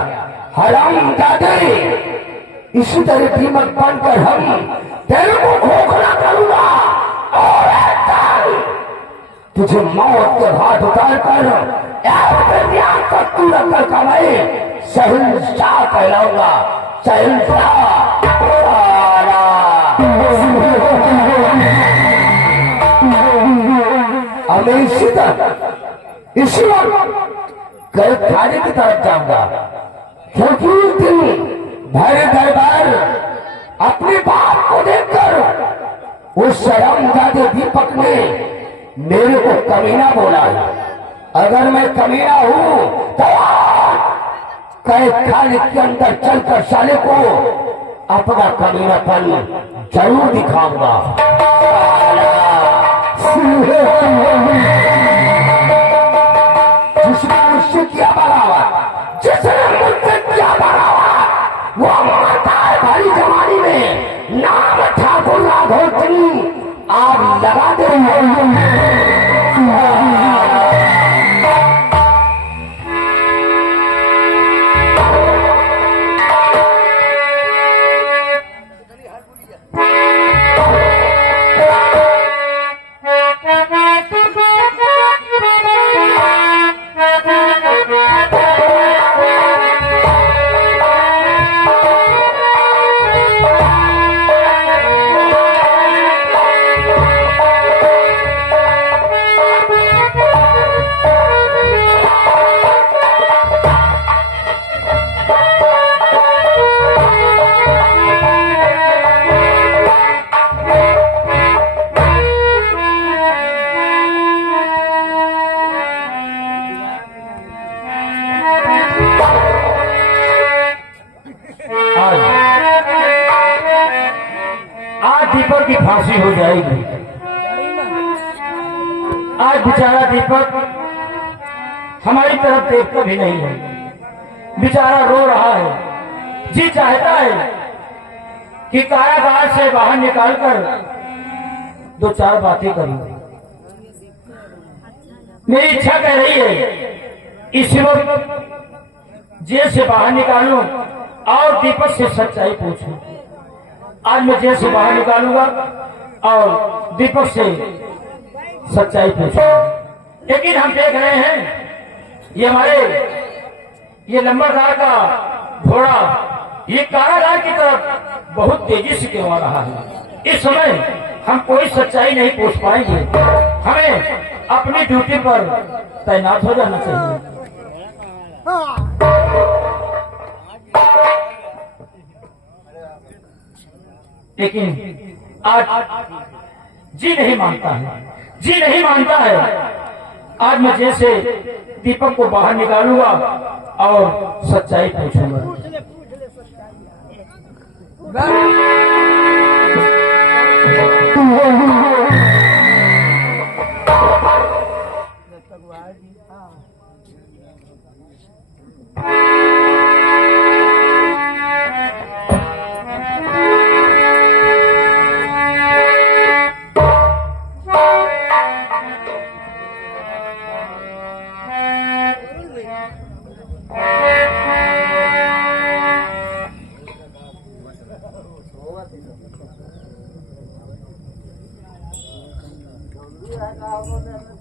हरामजादे, इसी तरह कीमत बनकर हम तेरे को खोखला करूंगा और तुझे मौत के हाथ उतार कर तक तू रखकर कमाए शहंशाह कहलाऊंगा। शहंशाह अब इसी वक्त घर खाने की तरफ जाऊंगा, क्योंकि उस दिन भरे दरबार अपने बाप को देखकर उस शर्मजादे दीपक ने मेरे को कमीना बोला है। अगर मैं कमीना हूं तो कैद खाने के अंदर चलकर साले को अपना कमीनापन जरूर दिखाऊंगा। जिसने मुझसे किया बराबर, जिसने मुझसे किया बराबर, वो माता है भारी जमानी में नाम ठाकुर राघव सिंह आप लगा दे। दीपक की फांसी हो जाएगी। आज बेचारा दीपक हमारी तरफ देखता भी नहीं है, बेचारा रो रहा है। जी चाहता है कि कारागार से बाहर निकालकर दो चार बातें करूं। मेरी इच्छा कह रही है इसी वक्त जेल से बाहर निकालूं और दीपक से सच्चाई पूछूं। आज मैं जेल से बाहर निकालूंगा और दीपक से सच्चाई पूछूंगा। लेकिन हम देख रहे हैं ये हमारे ये नंबरदार का घोड़ा ये कारागार की तरफ बहुत तेजी से क्यों आ रहा है। इस समय हम कोई सच्चाई नहीं पूछ पाएंगे, हमें अपनी ड्यूटी पर तैनात हो जाना चाहिए। लेकिन आज जी नहीं मानता है, जी नहीं मानता है। आज मैं जैसे दीपक को बाहर निकालूंगा और सच्चाई पूछूंगा।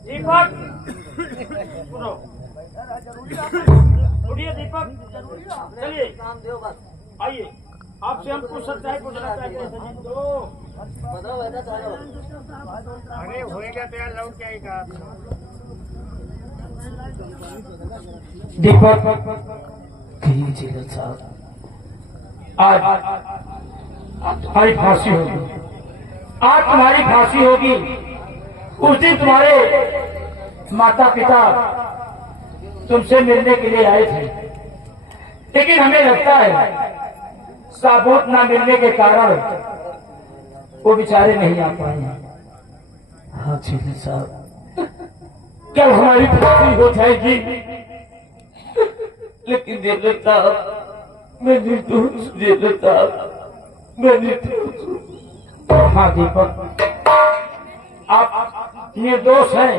दीपक सुनो, उठिए दीपक, चलिए आइए, आपसे हम कुछ सच्चाई पूछना चाहते हैं। अरे हो गया तैयार, लौट के आएगा। दीपक साहब, आज तुम्हारी फांसी होगी, आज तुम्हारी फांसी होगी। उस दिन तुम्हारे माता पिता तुमसे मिलने के लिए आए थे, लेकिन हमें लगता है साबूत न मिलने के कारण वो बेचारे नहीं आ पाए। हाँ जी साहब, कल हमारी फांसी हो जाएगी, लेकिन जेलर साहब मैं निर्दोष, जेलर साहब मैं निर्दोष। हाँ दीपक, आप निर्दोष हैं,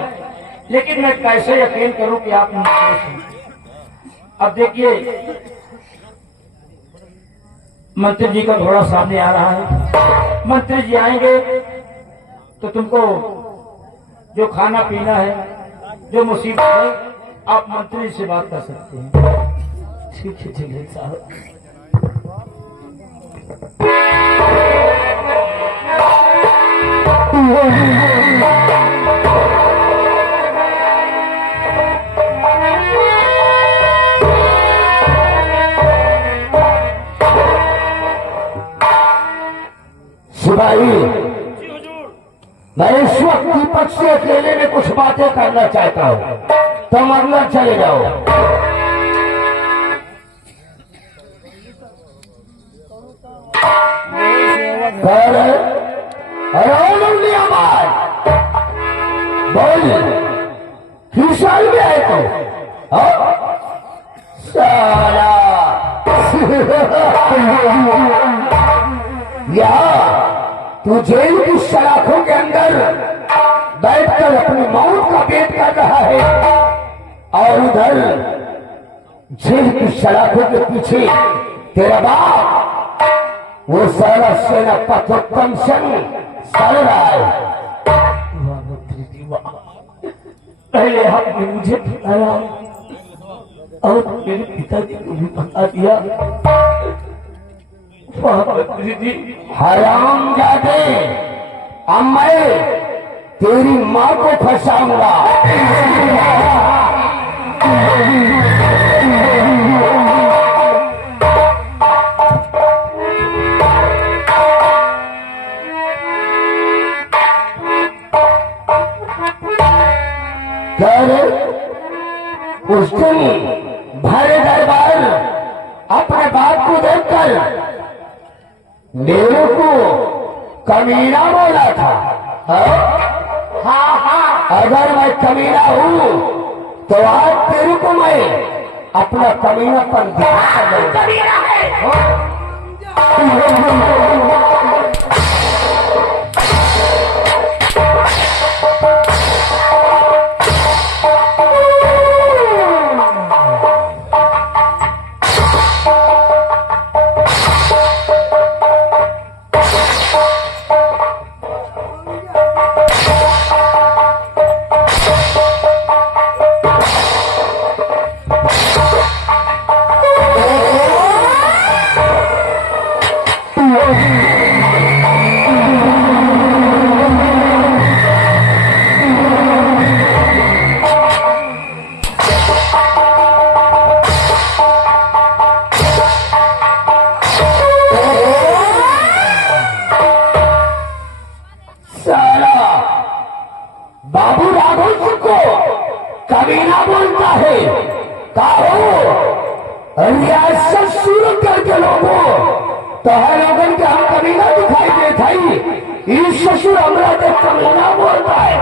लेकिन मैं कैसे यकीन करूं कि आप निर्दोष हैं? अब देखिए, मंत्री जी का घोड़ा सामने आ रहा है। मंत्री जी आएंगे तो तुमको जो खाना पीना है, जो मुसीबत है, आप मंत्री से बात कर सकते हैं। ठीक है साहब। सिपाही, जी हुजूर। मैं इस वक्त दीपक से अकेले में कुछ बातें करना चाहता हूँ, तुम अंदर चले जाओ। बोल, किस साल में आए तो? साला या तू जेल की सलाखों के अंदर बैठकर अपनी मौत का वेट कर रहा है, और उधर जेल की सलाखों के पीछे तेरा बाप वो सारा सेनापति सिंह सड़ रहा है। पहले आपने मुझे बताया और मेरे पिताजी को भी बता दिया। मंत्री जी, हराम जादे, अब मैं तेरी माँ को फंसाऊंगा। उस दिन भरे दरबार अपने बाप को देखकर मेरे को कमीना बोला था। हाँ, अगर मैं कमीना हूँ तो आज तेरे को मैं अपना कमीनापन दिखा दूंगा। बाबू राघव सिंह को कमीना बोलता है। रियासत शुरू करके लोगों तो हर लोगन के हम कमीना दिखाई देता है। इस ससुर हमरा के कमीना बोलता है।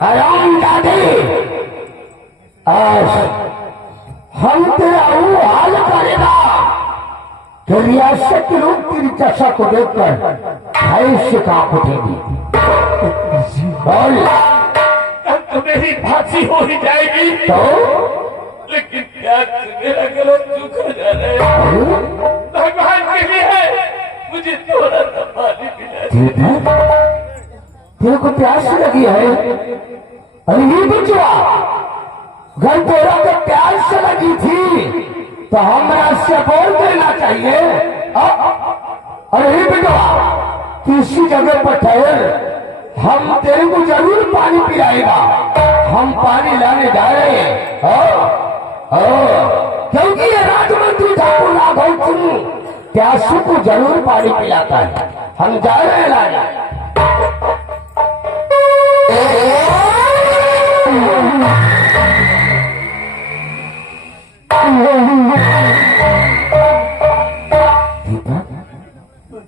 हराम दादी, आज हम तेरा वो हाल करेगा तो रियासत के लोग तेरी चर्चा को देखकर भय से कांप उठेंगे। बोल, तो मेरी फांसी हो ही जाएगी, तो लेकिन क्या मेरा गलत दुख हो जा रहा है। भगवान के लिए मुझे थोड़ा सा पानी पिला। तेरे को प्यास लगी है? अरे ये बचवा, घर तेरा को प्यास से लगी थी तो हमरा से बोल देना चाहिए। अरे बेटा, किसी जगह पर ठहर, हम तेरे को जरूर पानी पिलाएगा। हम पानी लाने जा रहे हैं, क्योंकि ये राजमंत्री ठाकुर राघव सिंह प्यासों को जरूर पानी पिलाता है। हम जा रहे हैं लाने।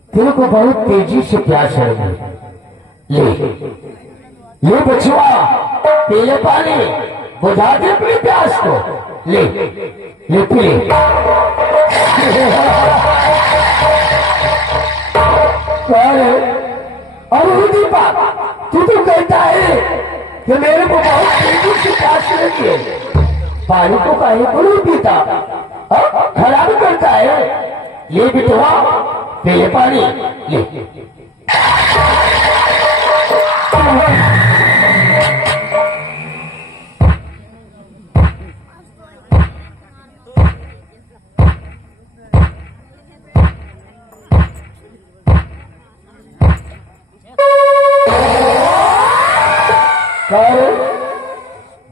तेरे को बहुत तेजी से प्यास है। ले बचुआ, पीले पानी बुझा दे अपनी प्यास को। ले पी ले। अरे दीपा, तू तो कहता है कि मेरे को बहुत तेजी से प्यास लगी है, पानी को काहे को नहीं पीता, खराब करता है। ले बिटवा, पीले पानी ले।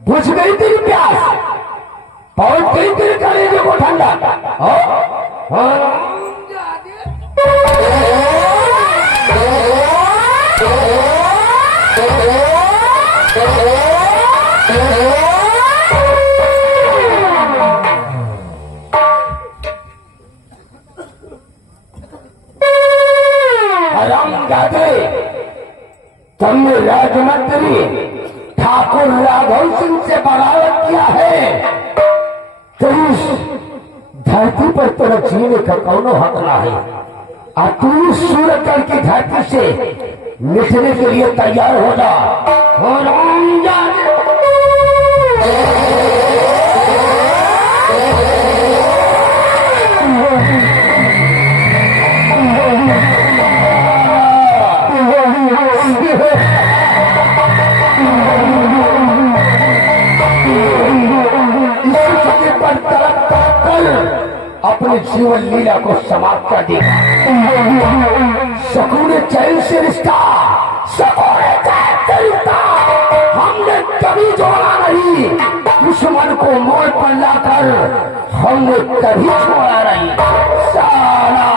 बुझ गई तेरी प्यास, पहुंच गई तेरे कलेजे को ठंडा। हरामजादे, तुमने राजमंत्री ठाकुर राघव सिंह से बगावत किया है, तो इस धरती पर तेरा जीने का कौनो हक ना है। और तू सूरतल की धरती से मिटने के लिए तैयार हो जा। अपने जीवन लीला को समाप्त कर दिया। सकून चैन से रिश्ता, सकून चैन से रिश्ता हमने कभी जोड़ा नहीं, दुश्मन को मोड़ पर लाकर हमने कभी छोड़ा नहीं। सारा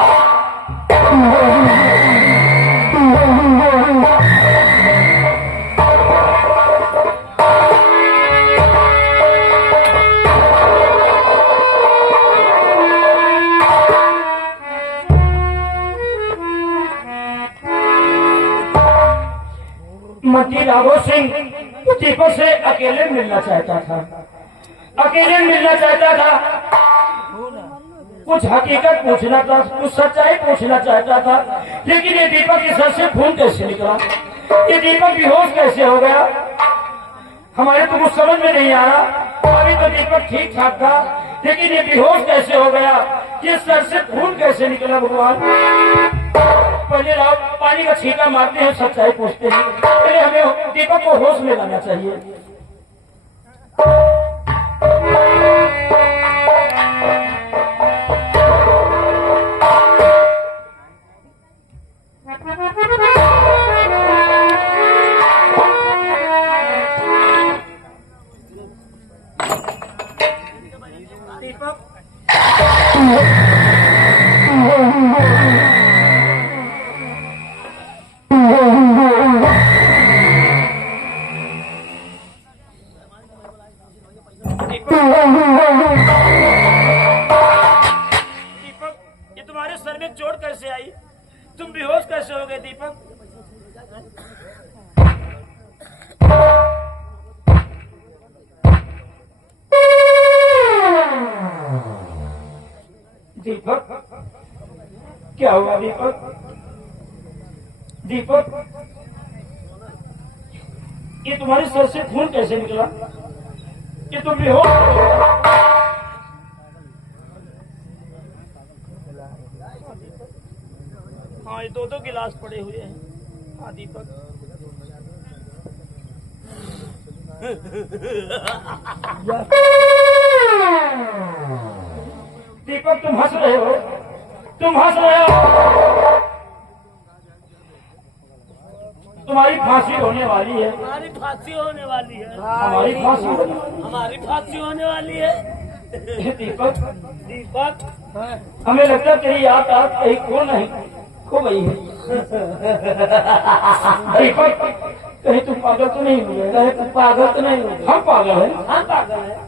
मंत्री राघव सिंह दीपक से अकेले मिलना चाहता था, अकेले मिलना चाहता था। कुछ हकीकत पूछना था, कुछ सच्चाई पूछना चाहता था, लेकिन ये दीपक के सर से खून कैसे निकला, ये दीपक बेहोश कैसे हो गया, हमारे तो कुछ समझ में नहीं आ रहा। अभी तो दीपक ठीक ठाक था, लेकिन ये बेहोश कैसे हो गया, ये सर से खून कैसे निकला। भगवान, पहले पानी का छींटा मारते हैं, सच्चाई पूछते हैं, पहले हमें दीपक को होश में लाना चाहिए। तुम बेहोश कैसे हो गए दीपक? दीपक, क्या हुआ दीपक? दीपक, ये तुम्हारे सर से खून कैसे निकला? ये तुम बेहोश? हाँ, ये दो गिलास पड़े हुए हैं। हाँ दीपक, दीपक तुम हंस रहे हो, तुम हंस रहे हो। तुम्हारी फांसी होने वाली है। हमारी फांसी होने वाली है। हमारी फांसी हमारी फांसी होने वाली है। दीपक, दीपक, हमें लगता है तेरी याद कहीं खो नहीं खो गई है। दीपक, कहीं तुम पागल तो नहीं हुए? कहीं तुम पागल तो नहीं हुए? हम पागल हैं, हम पागल हैं।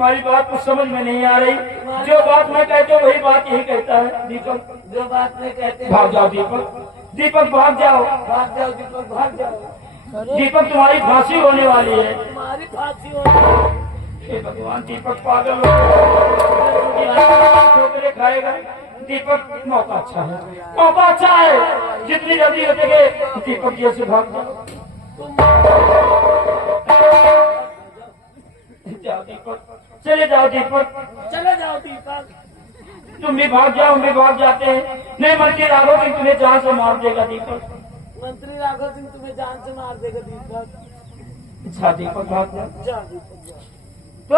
तुम्हारी बात कुछ समझ में नहीं आ रही। जो बात मैं कहता हूँ वही बात यही कहता है दीपक। जो बात में कहते हैं भाग जाओ दीपक, दीपक भाग जाओ, भाग जाओ दीपक, भाग जाओ। दीपक तुम्हारी फांसी होने वाली है। तुम्हारी फांसी होने हे भगवान, दीपक पागल हो गया, ठोकरे खाएगा। दीपक मौका अच्छा है, मौका अच्छा है, जितनी जल्दी हो सके दीपक ये से भाग जाओ। जाओ दीपक, चले जाओ दीपक, चले जाओ दीपक। तुम भी भाग जाओ, हम भी भाग जाते हैं। नहीं मंत्री राघव सिंह तुम्हें जान से मार देगा दीपक। मंत्री राघव सिंह तुम्हें जान से मार देगा दीपक। अच्छा दीपक भाग जाओ। जा दीपक जा। तो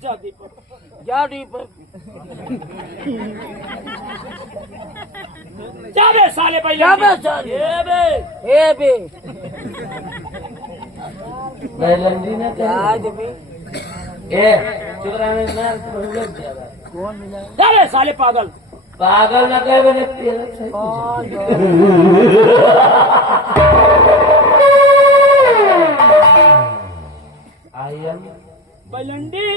जा दीपक, जा दीपक। जा बे साले पहले, जा बे साले। ए बे बैलंदी ने आज भी ए चुकरा में मार तो लग जाएगा। कौन मिला? जा बे साले पागल। पागल न कहे बने तेरा सही। आई एम बलंडी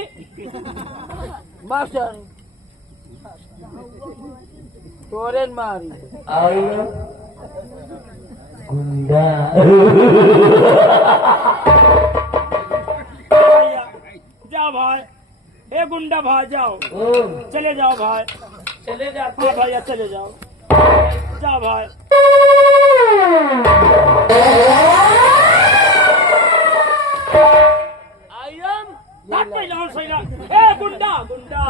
मास्टर तोरेन मारी। आई एम गुंडा। जा भाई, ए गुंडा भाई जाओ, ओ चले जाओ भाई, चले जा हाँ भैया चले जाओ, जा भाई। ए गुंडा गुंडा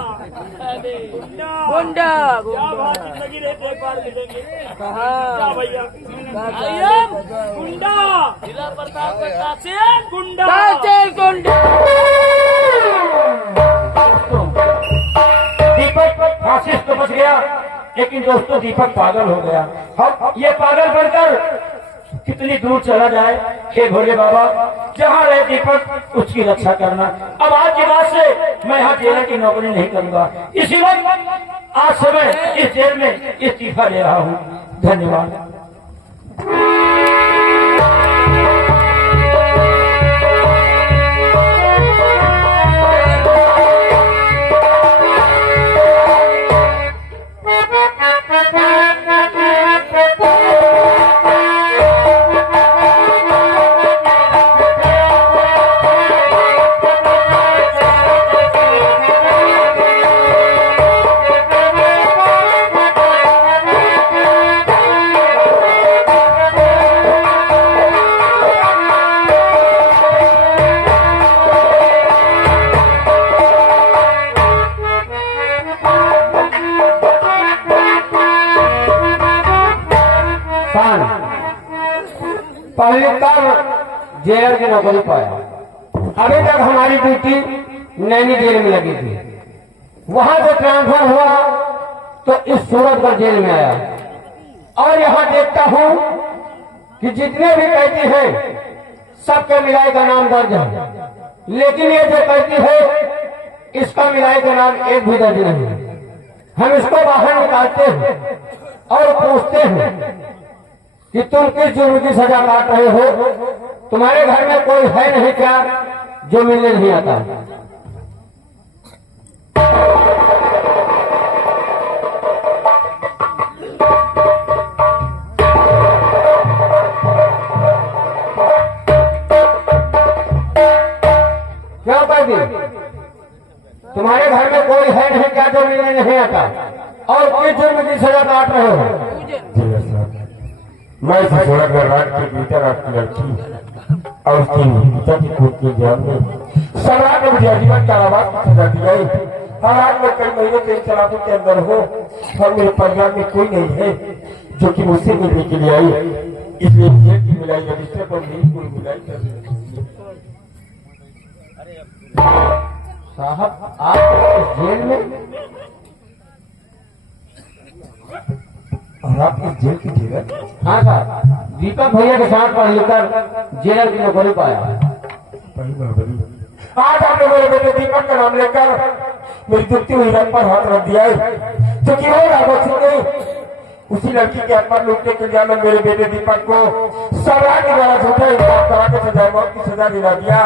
गुंडा गुंडा क्या बात जिंदगी रहते एक बार मिलेंगे। क्या भैया गुंडा जिला प्रताप गुंडा गुंडा। दीपक फांसी तो बच गया, लेकिन दोस्तों दीपक पागल हो गया। हम ये पागल बनकर कितनी दूर चला जाए। हे भोले बाबा, जहाँ रहे दीपक उसकी रक्षा करना। अब आज के बाद से मैं यहाँ जेलर की नौकरी नहीं करूंगा। इसी वक्त आज से मैं इस जेल में इस्तीफा दे रहा हूँ। धन्यवाद। पहले तक जेलर की नौकरी पाया। अभी तक हमारी ड्यूटी नैनी जेल में लगी थी। वहां से ट्रांसफर हुआ तो इस सूरतगढ़ जेल में आया और यहाँ देखता हूँ कि जितने भी कैदी हैं सबके मिलाई का नाम दर्ज है, लेकिन ये जो कैदी है इसका मिलाई का नाम एक भी दर्ज नहीं है। हम इसको बाहर निकालते हैं और पूछते हैं कि तुम किस जुर्म की सजा काट रहे हो? तुम्हारे घर में कोई है नहीं क्या जो मिलने नहीं आता? क्यों कैदी, तुम्हारे घर में कोई है नहीं क्या जो मिलने नहीं आता और किस जुर्म की सजा काट रहे हो? मैं सूरतगढ़ राज्य के भीतर आपकी लड़की और उसकी पिता की कोर्ट के जान में सम्राट ने मुझे आजीवन कारावास की सजा दी गई। हालात में कई महीने के इख्तलाफों के अंदर हो और मेरे परिवार में कोई नहीं है जो कि मुझसे मिलने के लिए आई, इसलिए जेल की मिलाई रजिस्टर पर मेरी कोई मिलाई कर। साहब आप इस जेल में और आप इस जेल की जेलर? हाँ साहब, दीपक भैया के साथ पढ़ लिखकर जेलर की नौकरी पाया। आज आपने मेरे बेटे दीपक का नाम लेकर मेरी दुखती हुई रंग पर हाथ रख दिया है, जो कि वो राघव सिंह ने उसी लड़की के हाथ लूटने के लिए मेरे बेटे दीपक को सम्राट के द्वारा झूठा इंसाफ करा के सजा मौत की सजा दिला दिया।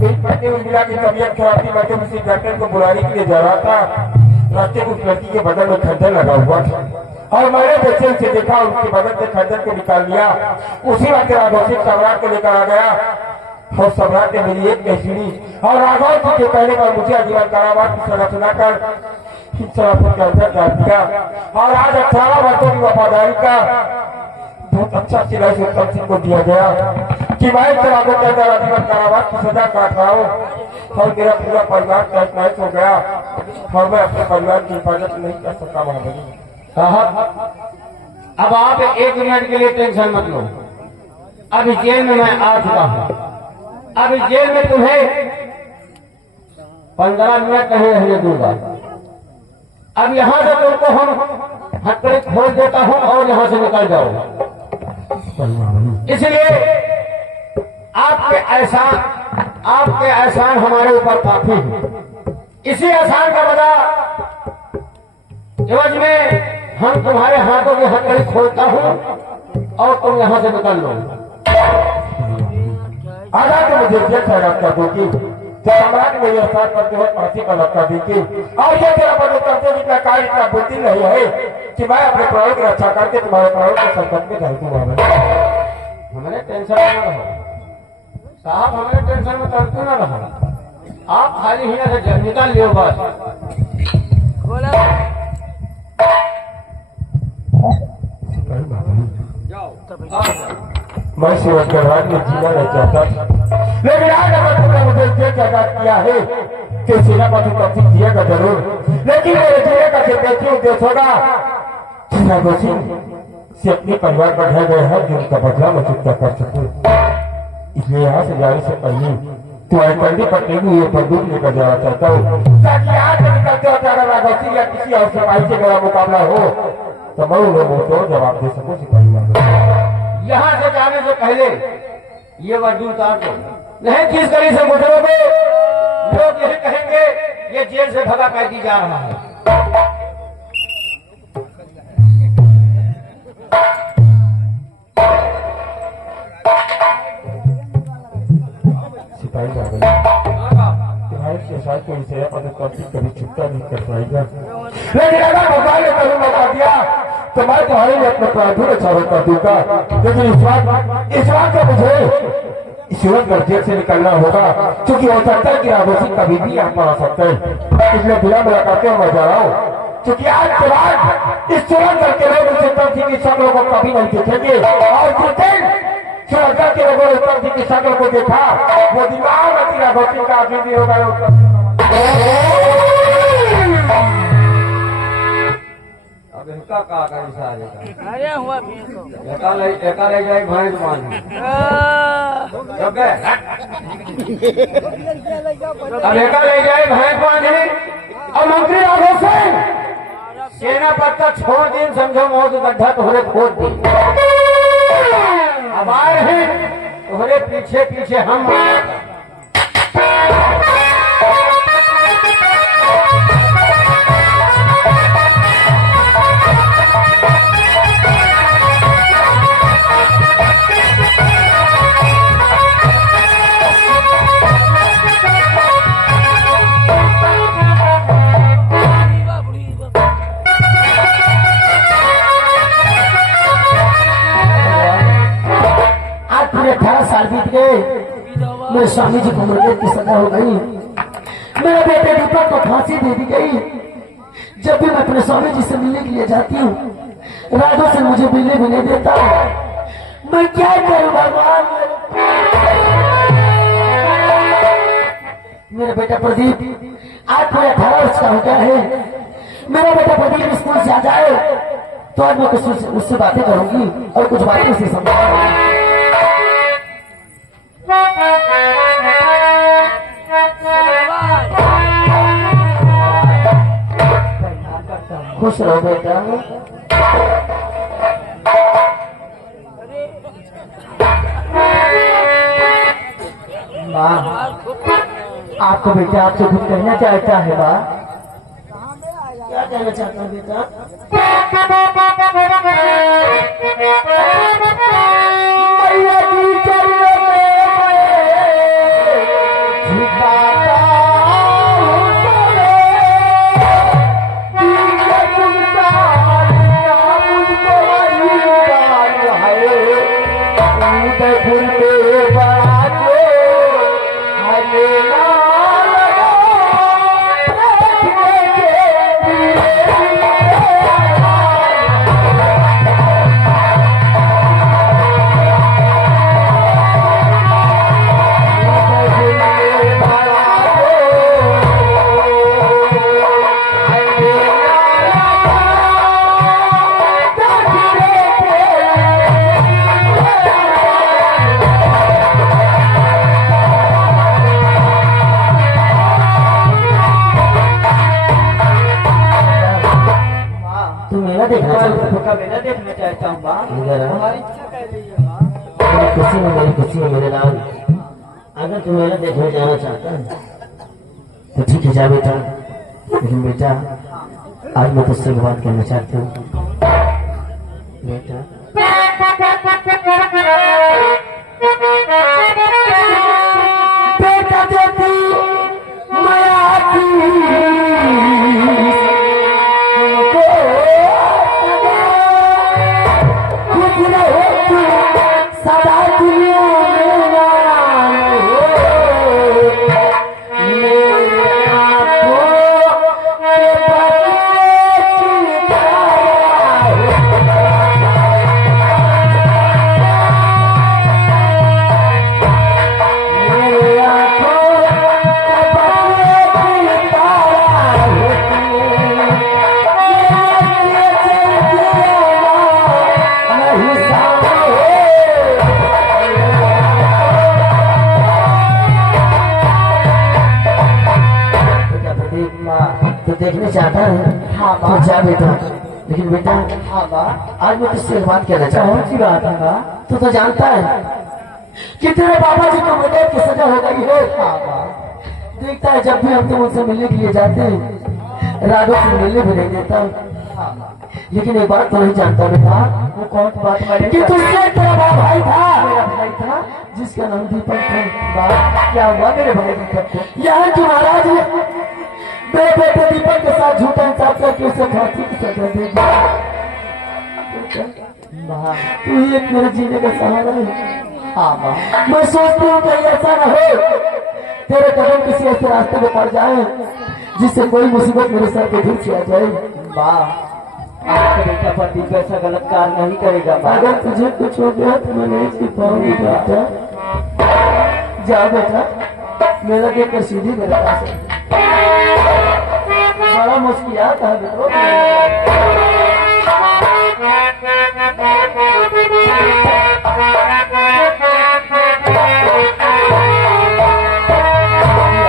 मेरी पत्नी उर्मिला की तबीयत खराब थी, मैं तो किसी डॉक्टर को बुलाने के लिए जा रहा था। रास्ते उस लड़की के बदन में खंजर लगा हुआ था और मैंने बेचैन से देखा, उसके बदन से खंजर को निकाल लिया। उसी वक्त राघव सिंह सम्राट को लेकर आ गया और सम्राट ने मेरी एक नहीं सुनी और राघव सिंह के कहने पर मुझे आजीवन कारावास की सजा सुनाकर के अंदर डाल दिया। और आज 18 वर्षों की वफादारी का बहुत अच्छा सिला उत्तम सिंह को दिया गया कि मैं राघव के अंदर आजीवन कारावास की सजा काट रहा हूँ और मेरा पूरा परिवार तहस हो गया और मैं अपने परिवार की हिफाजत नहीं कर सका। महाबली साहब, अब आप 1 मिनट के लिए टेंशन मत लो। अभी जेल में मैं आ चुका हूँ। अभी जेल में तुम्हें 15 मिनट नहीं रहने दूंगा। अब यहाँ से तुमको हम हथकड़ी खोल देता हूँ और यहाँ से निकल जाओ। इसलिए आपके एहसान हमारे ऊपर काफी है। इसी एहसान का बदला एवज में हम तुम्हारे हाथों की हथकड़ी खोलता हूँ और तुम यहाँ से निकल लो। आधा तो मुझे जेल ठहरा कर दोगी, सम्राट मेरे एहसान करते हुए फांसी का लटका देगी और ये तेरा बदल करते इतना कार्य इतना बुद्धि नहीं है कि मैं अपने प्राणों की रक्षा करके तुम्हारे प्राणों के संकट में डाल दूंगा। हमारे टेंशन में न रहो साहब, हमारे टेंशन में तड़कू न रहो। आप खाली ही ना निकाल लियो बस। मैं सेवक करवान में जीना नहीं चाहता था, लेकिन आज अगर तुमने मुझे जेल से आजाद किया है तो सेनापति तौफीक दिएगा जरूर, लेकिन मेरे जीने का सिर्फ एक ही उद्देश्य होगा से अपने परिवार पर ढह गए हैं जो उनका बदला मैं चुकता कर सकूं। इसलिए यहाँ से जाने से पहले तुम्हारे कंधे पर टेबू ये बंदूक लेकर जाना चाहता हूँ ताकि यहाँ से निकलते हो चारा राघव सिंह या किसी और सिपाही से मेरा मुकाबला हो तो मैं उन लोगों को जवाब दे सकूं। सिपाही यहाँ से जाने से पहले ये बंदूक उतार दो, नहीं किस करी से गुजरोगे लोग यही कहेंगे ये जेल से भगा कैदी जा रहा है। सिपाही बाबा तुम्हारे शहजाद को इसे कभी छुट्टा नहीं कर पाएगा, लेकिन अगर भगवान ने कभी मौका दिया तो मैं तुम्हारे लिए अपने प्राणों चारों कर दूंगा। लेकिन इस बात को मुझे इस युवक जेल से निकलना होगा क्योंकि हो सकता है कि राघव सिंह कभी भी यहाँ पर आ सकते हैं। इसलिए बिना मुलाकातें मैं जा रहा हूँ क्योंकि आज के बाद इस चुनाव करके लोग उसे उत्तम सिंह की शक्ल को कभी नहीं देखेंगे और जिस दिन सुरक्षा के लोगों ने उत्तम सिंह की शक्ल को देखा वो दिमाग में राघव सिंह का आखिरी दिन होगा। अब इनका का सारे का अरे हुआ एका ले जाए भैंस मान अब एका ले जाए भैंस बांधे और मंत्री राघव सिंह सेना पत्ता छोड़ दिन समझो मौत गड्ढा तोहरे खोद दी। अब आए हैं तोहरे पीछे पीछे हम मेरे स्वामी जी को मरने की सजा हो गई, मेरे बेटे दीपक को फांसी दे दी गई। जब भी मैं अपने स्वामी जी से मिलने के लिए जाती हूँ राघव से मुझे मिलने भी नहीं देता। मैं क्या करूँ भगवान। मेरा बेटा प्रदीप आज पूरे 18 वर्ष का हो गया है। मेरा बेटा प्रदीप स्कूल से आ जाए तो आज मैं कुछ उससे बातें करूंगी और कुछ बातें उसे समझाऊंगी। खुश रहो बेटा। माँ आपको बेटा आपसे कुछ कहना चाहता है। माँ क्या कहना चाहता हूँ बेटा? मैया की चरणों में झुकाता हूँ उदयपुर में बड़ा जो हमेला लगा देखने के मेरा देखना चाहता हूँ हमारी इच्छा मेरी खुशी में मेरी खुशी है मेरे लाल। अगर तू मेरा देखने जाना चाहता है तो ठीक है जा बेटा, लेकिन बेटा आज मैं तुझसे एक बात कहना चाहती हूँ बेटा। बेटा देती मैं आती सदा दुनिया में नाम हो मेरे आंखों के बदले मेरे आंखों के बदले तारा नहीं सामने तो देखने चाहता है। हाँ तो जा बेटा, लेकिन बेटा हाँ आज मैं तुझसे एक बात कहना चाहता हूँ। सी बात है तो जानता है कि तेरे बाबा जी को मौत की सजा हो गई है। हाँ देखता है जब भी हम तुम उनसे मिलने के लिए जाते हैं राघव से मिलने भी नहीं देता। लेकिन एक बात तो नहीं जानता बेटा। वो कौन सी बात है कि तुझसे तेरा बड़ा भाई था, मेरा भाई था जिसका नाम दीपक था। क्या हुआ मेरे भाई दीपक को? यहाँ की महाराज मेरे बेटे दीपक के साथ झूठा इंसाफ करके उसे फांसी की सजा दे दिया। तू ही एक मेरे जीने का सहारा है। हाँ मैं सोचती हूँ कहीं ऐसा न हो तेरे कदम किसी ऐसे रास्ते में पड़ जाए जिससे कोई मुसीबत मेरे सर पे गिर आ जाए। आपका बेटा पति ऐसा गलत कार्य नहीं करेगा। अगर तुझे कुछ हो गया तो मैं नहीं छिपाऊंगी बेटा। जा बेटा मेरा देखकर सीधी मेरे पास बड़ा मुश्किल था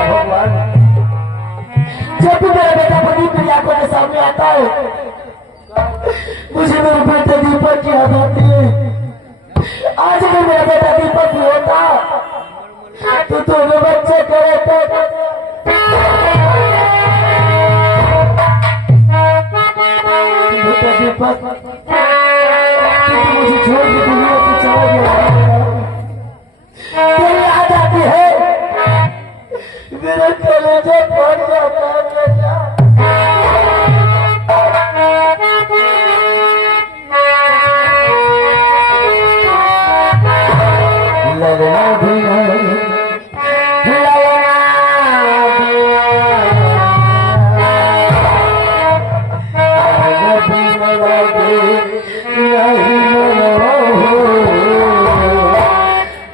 भगवान। जब भी मेरा बेटा बड़ी मेरी आंखों के सामने आता है मुझे मेरे बेटे दीपक की याद आती है। आज अगर मेरा बेटा दीपक भी होता तो दोनों बच्चे करे बेटा दीपक मुझे छोड़ के दुनिया से चला गया। तेरी याद आती है मेरे कलेजे फट जाता है बेटा। लड़ना भी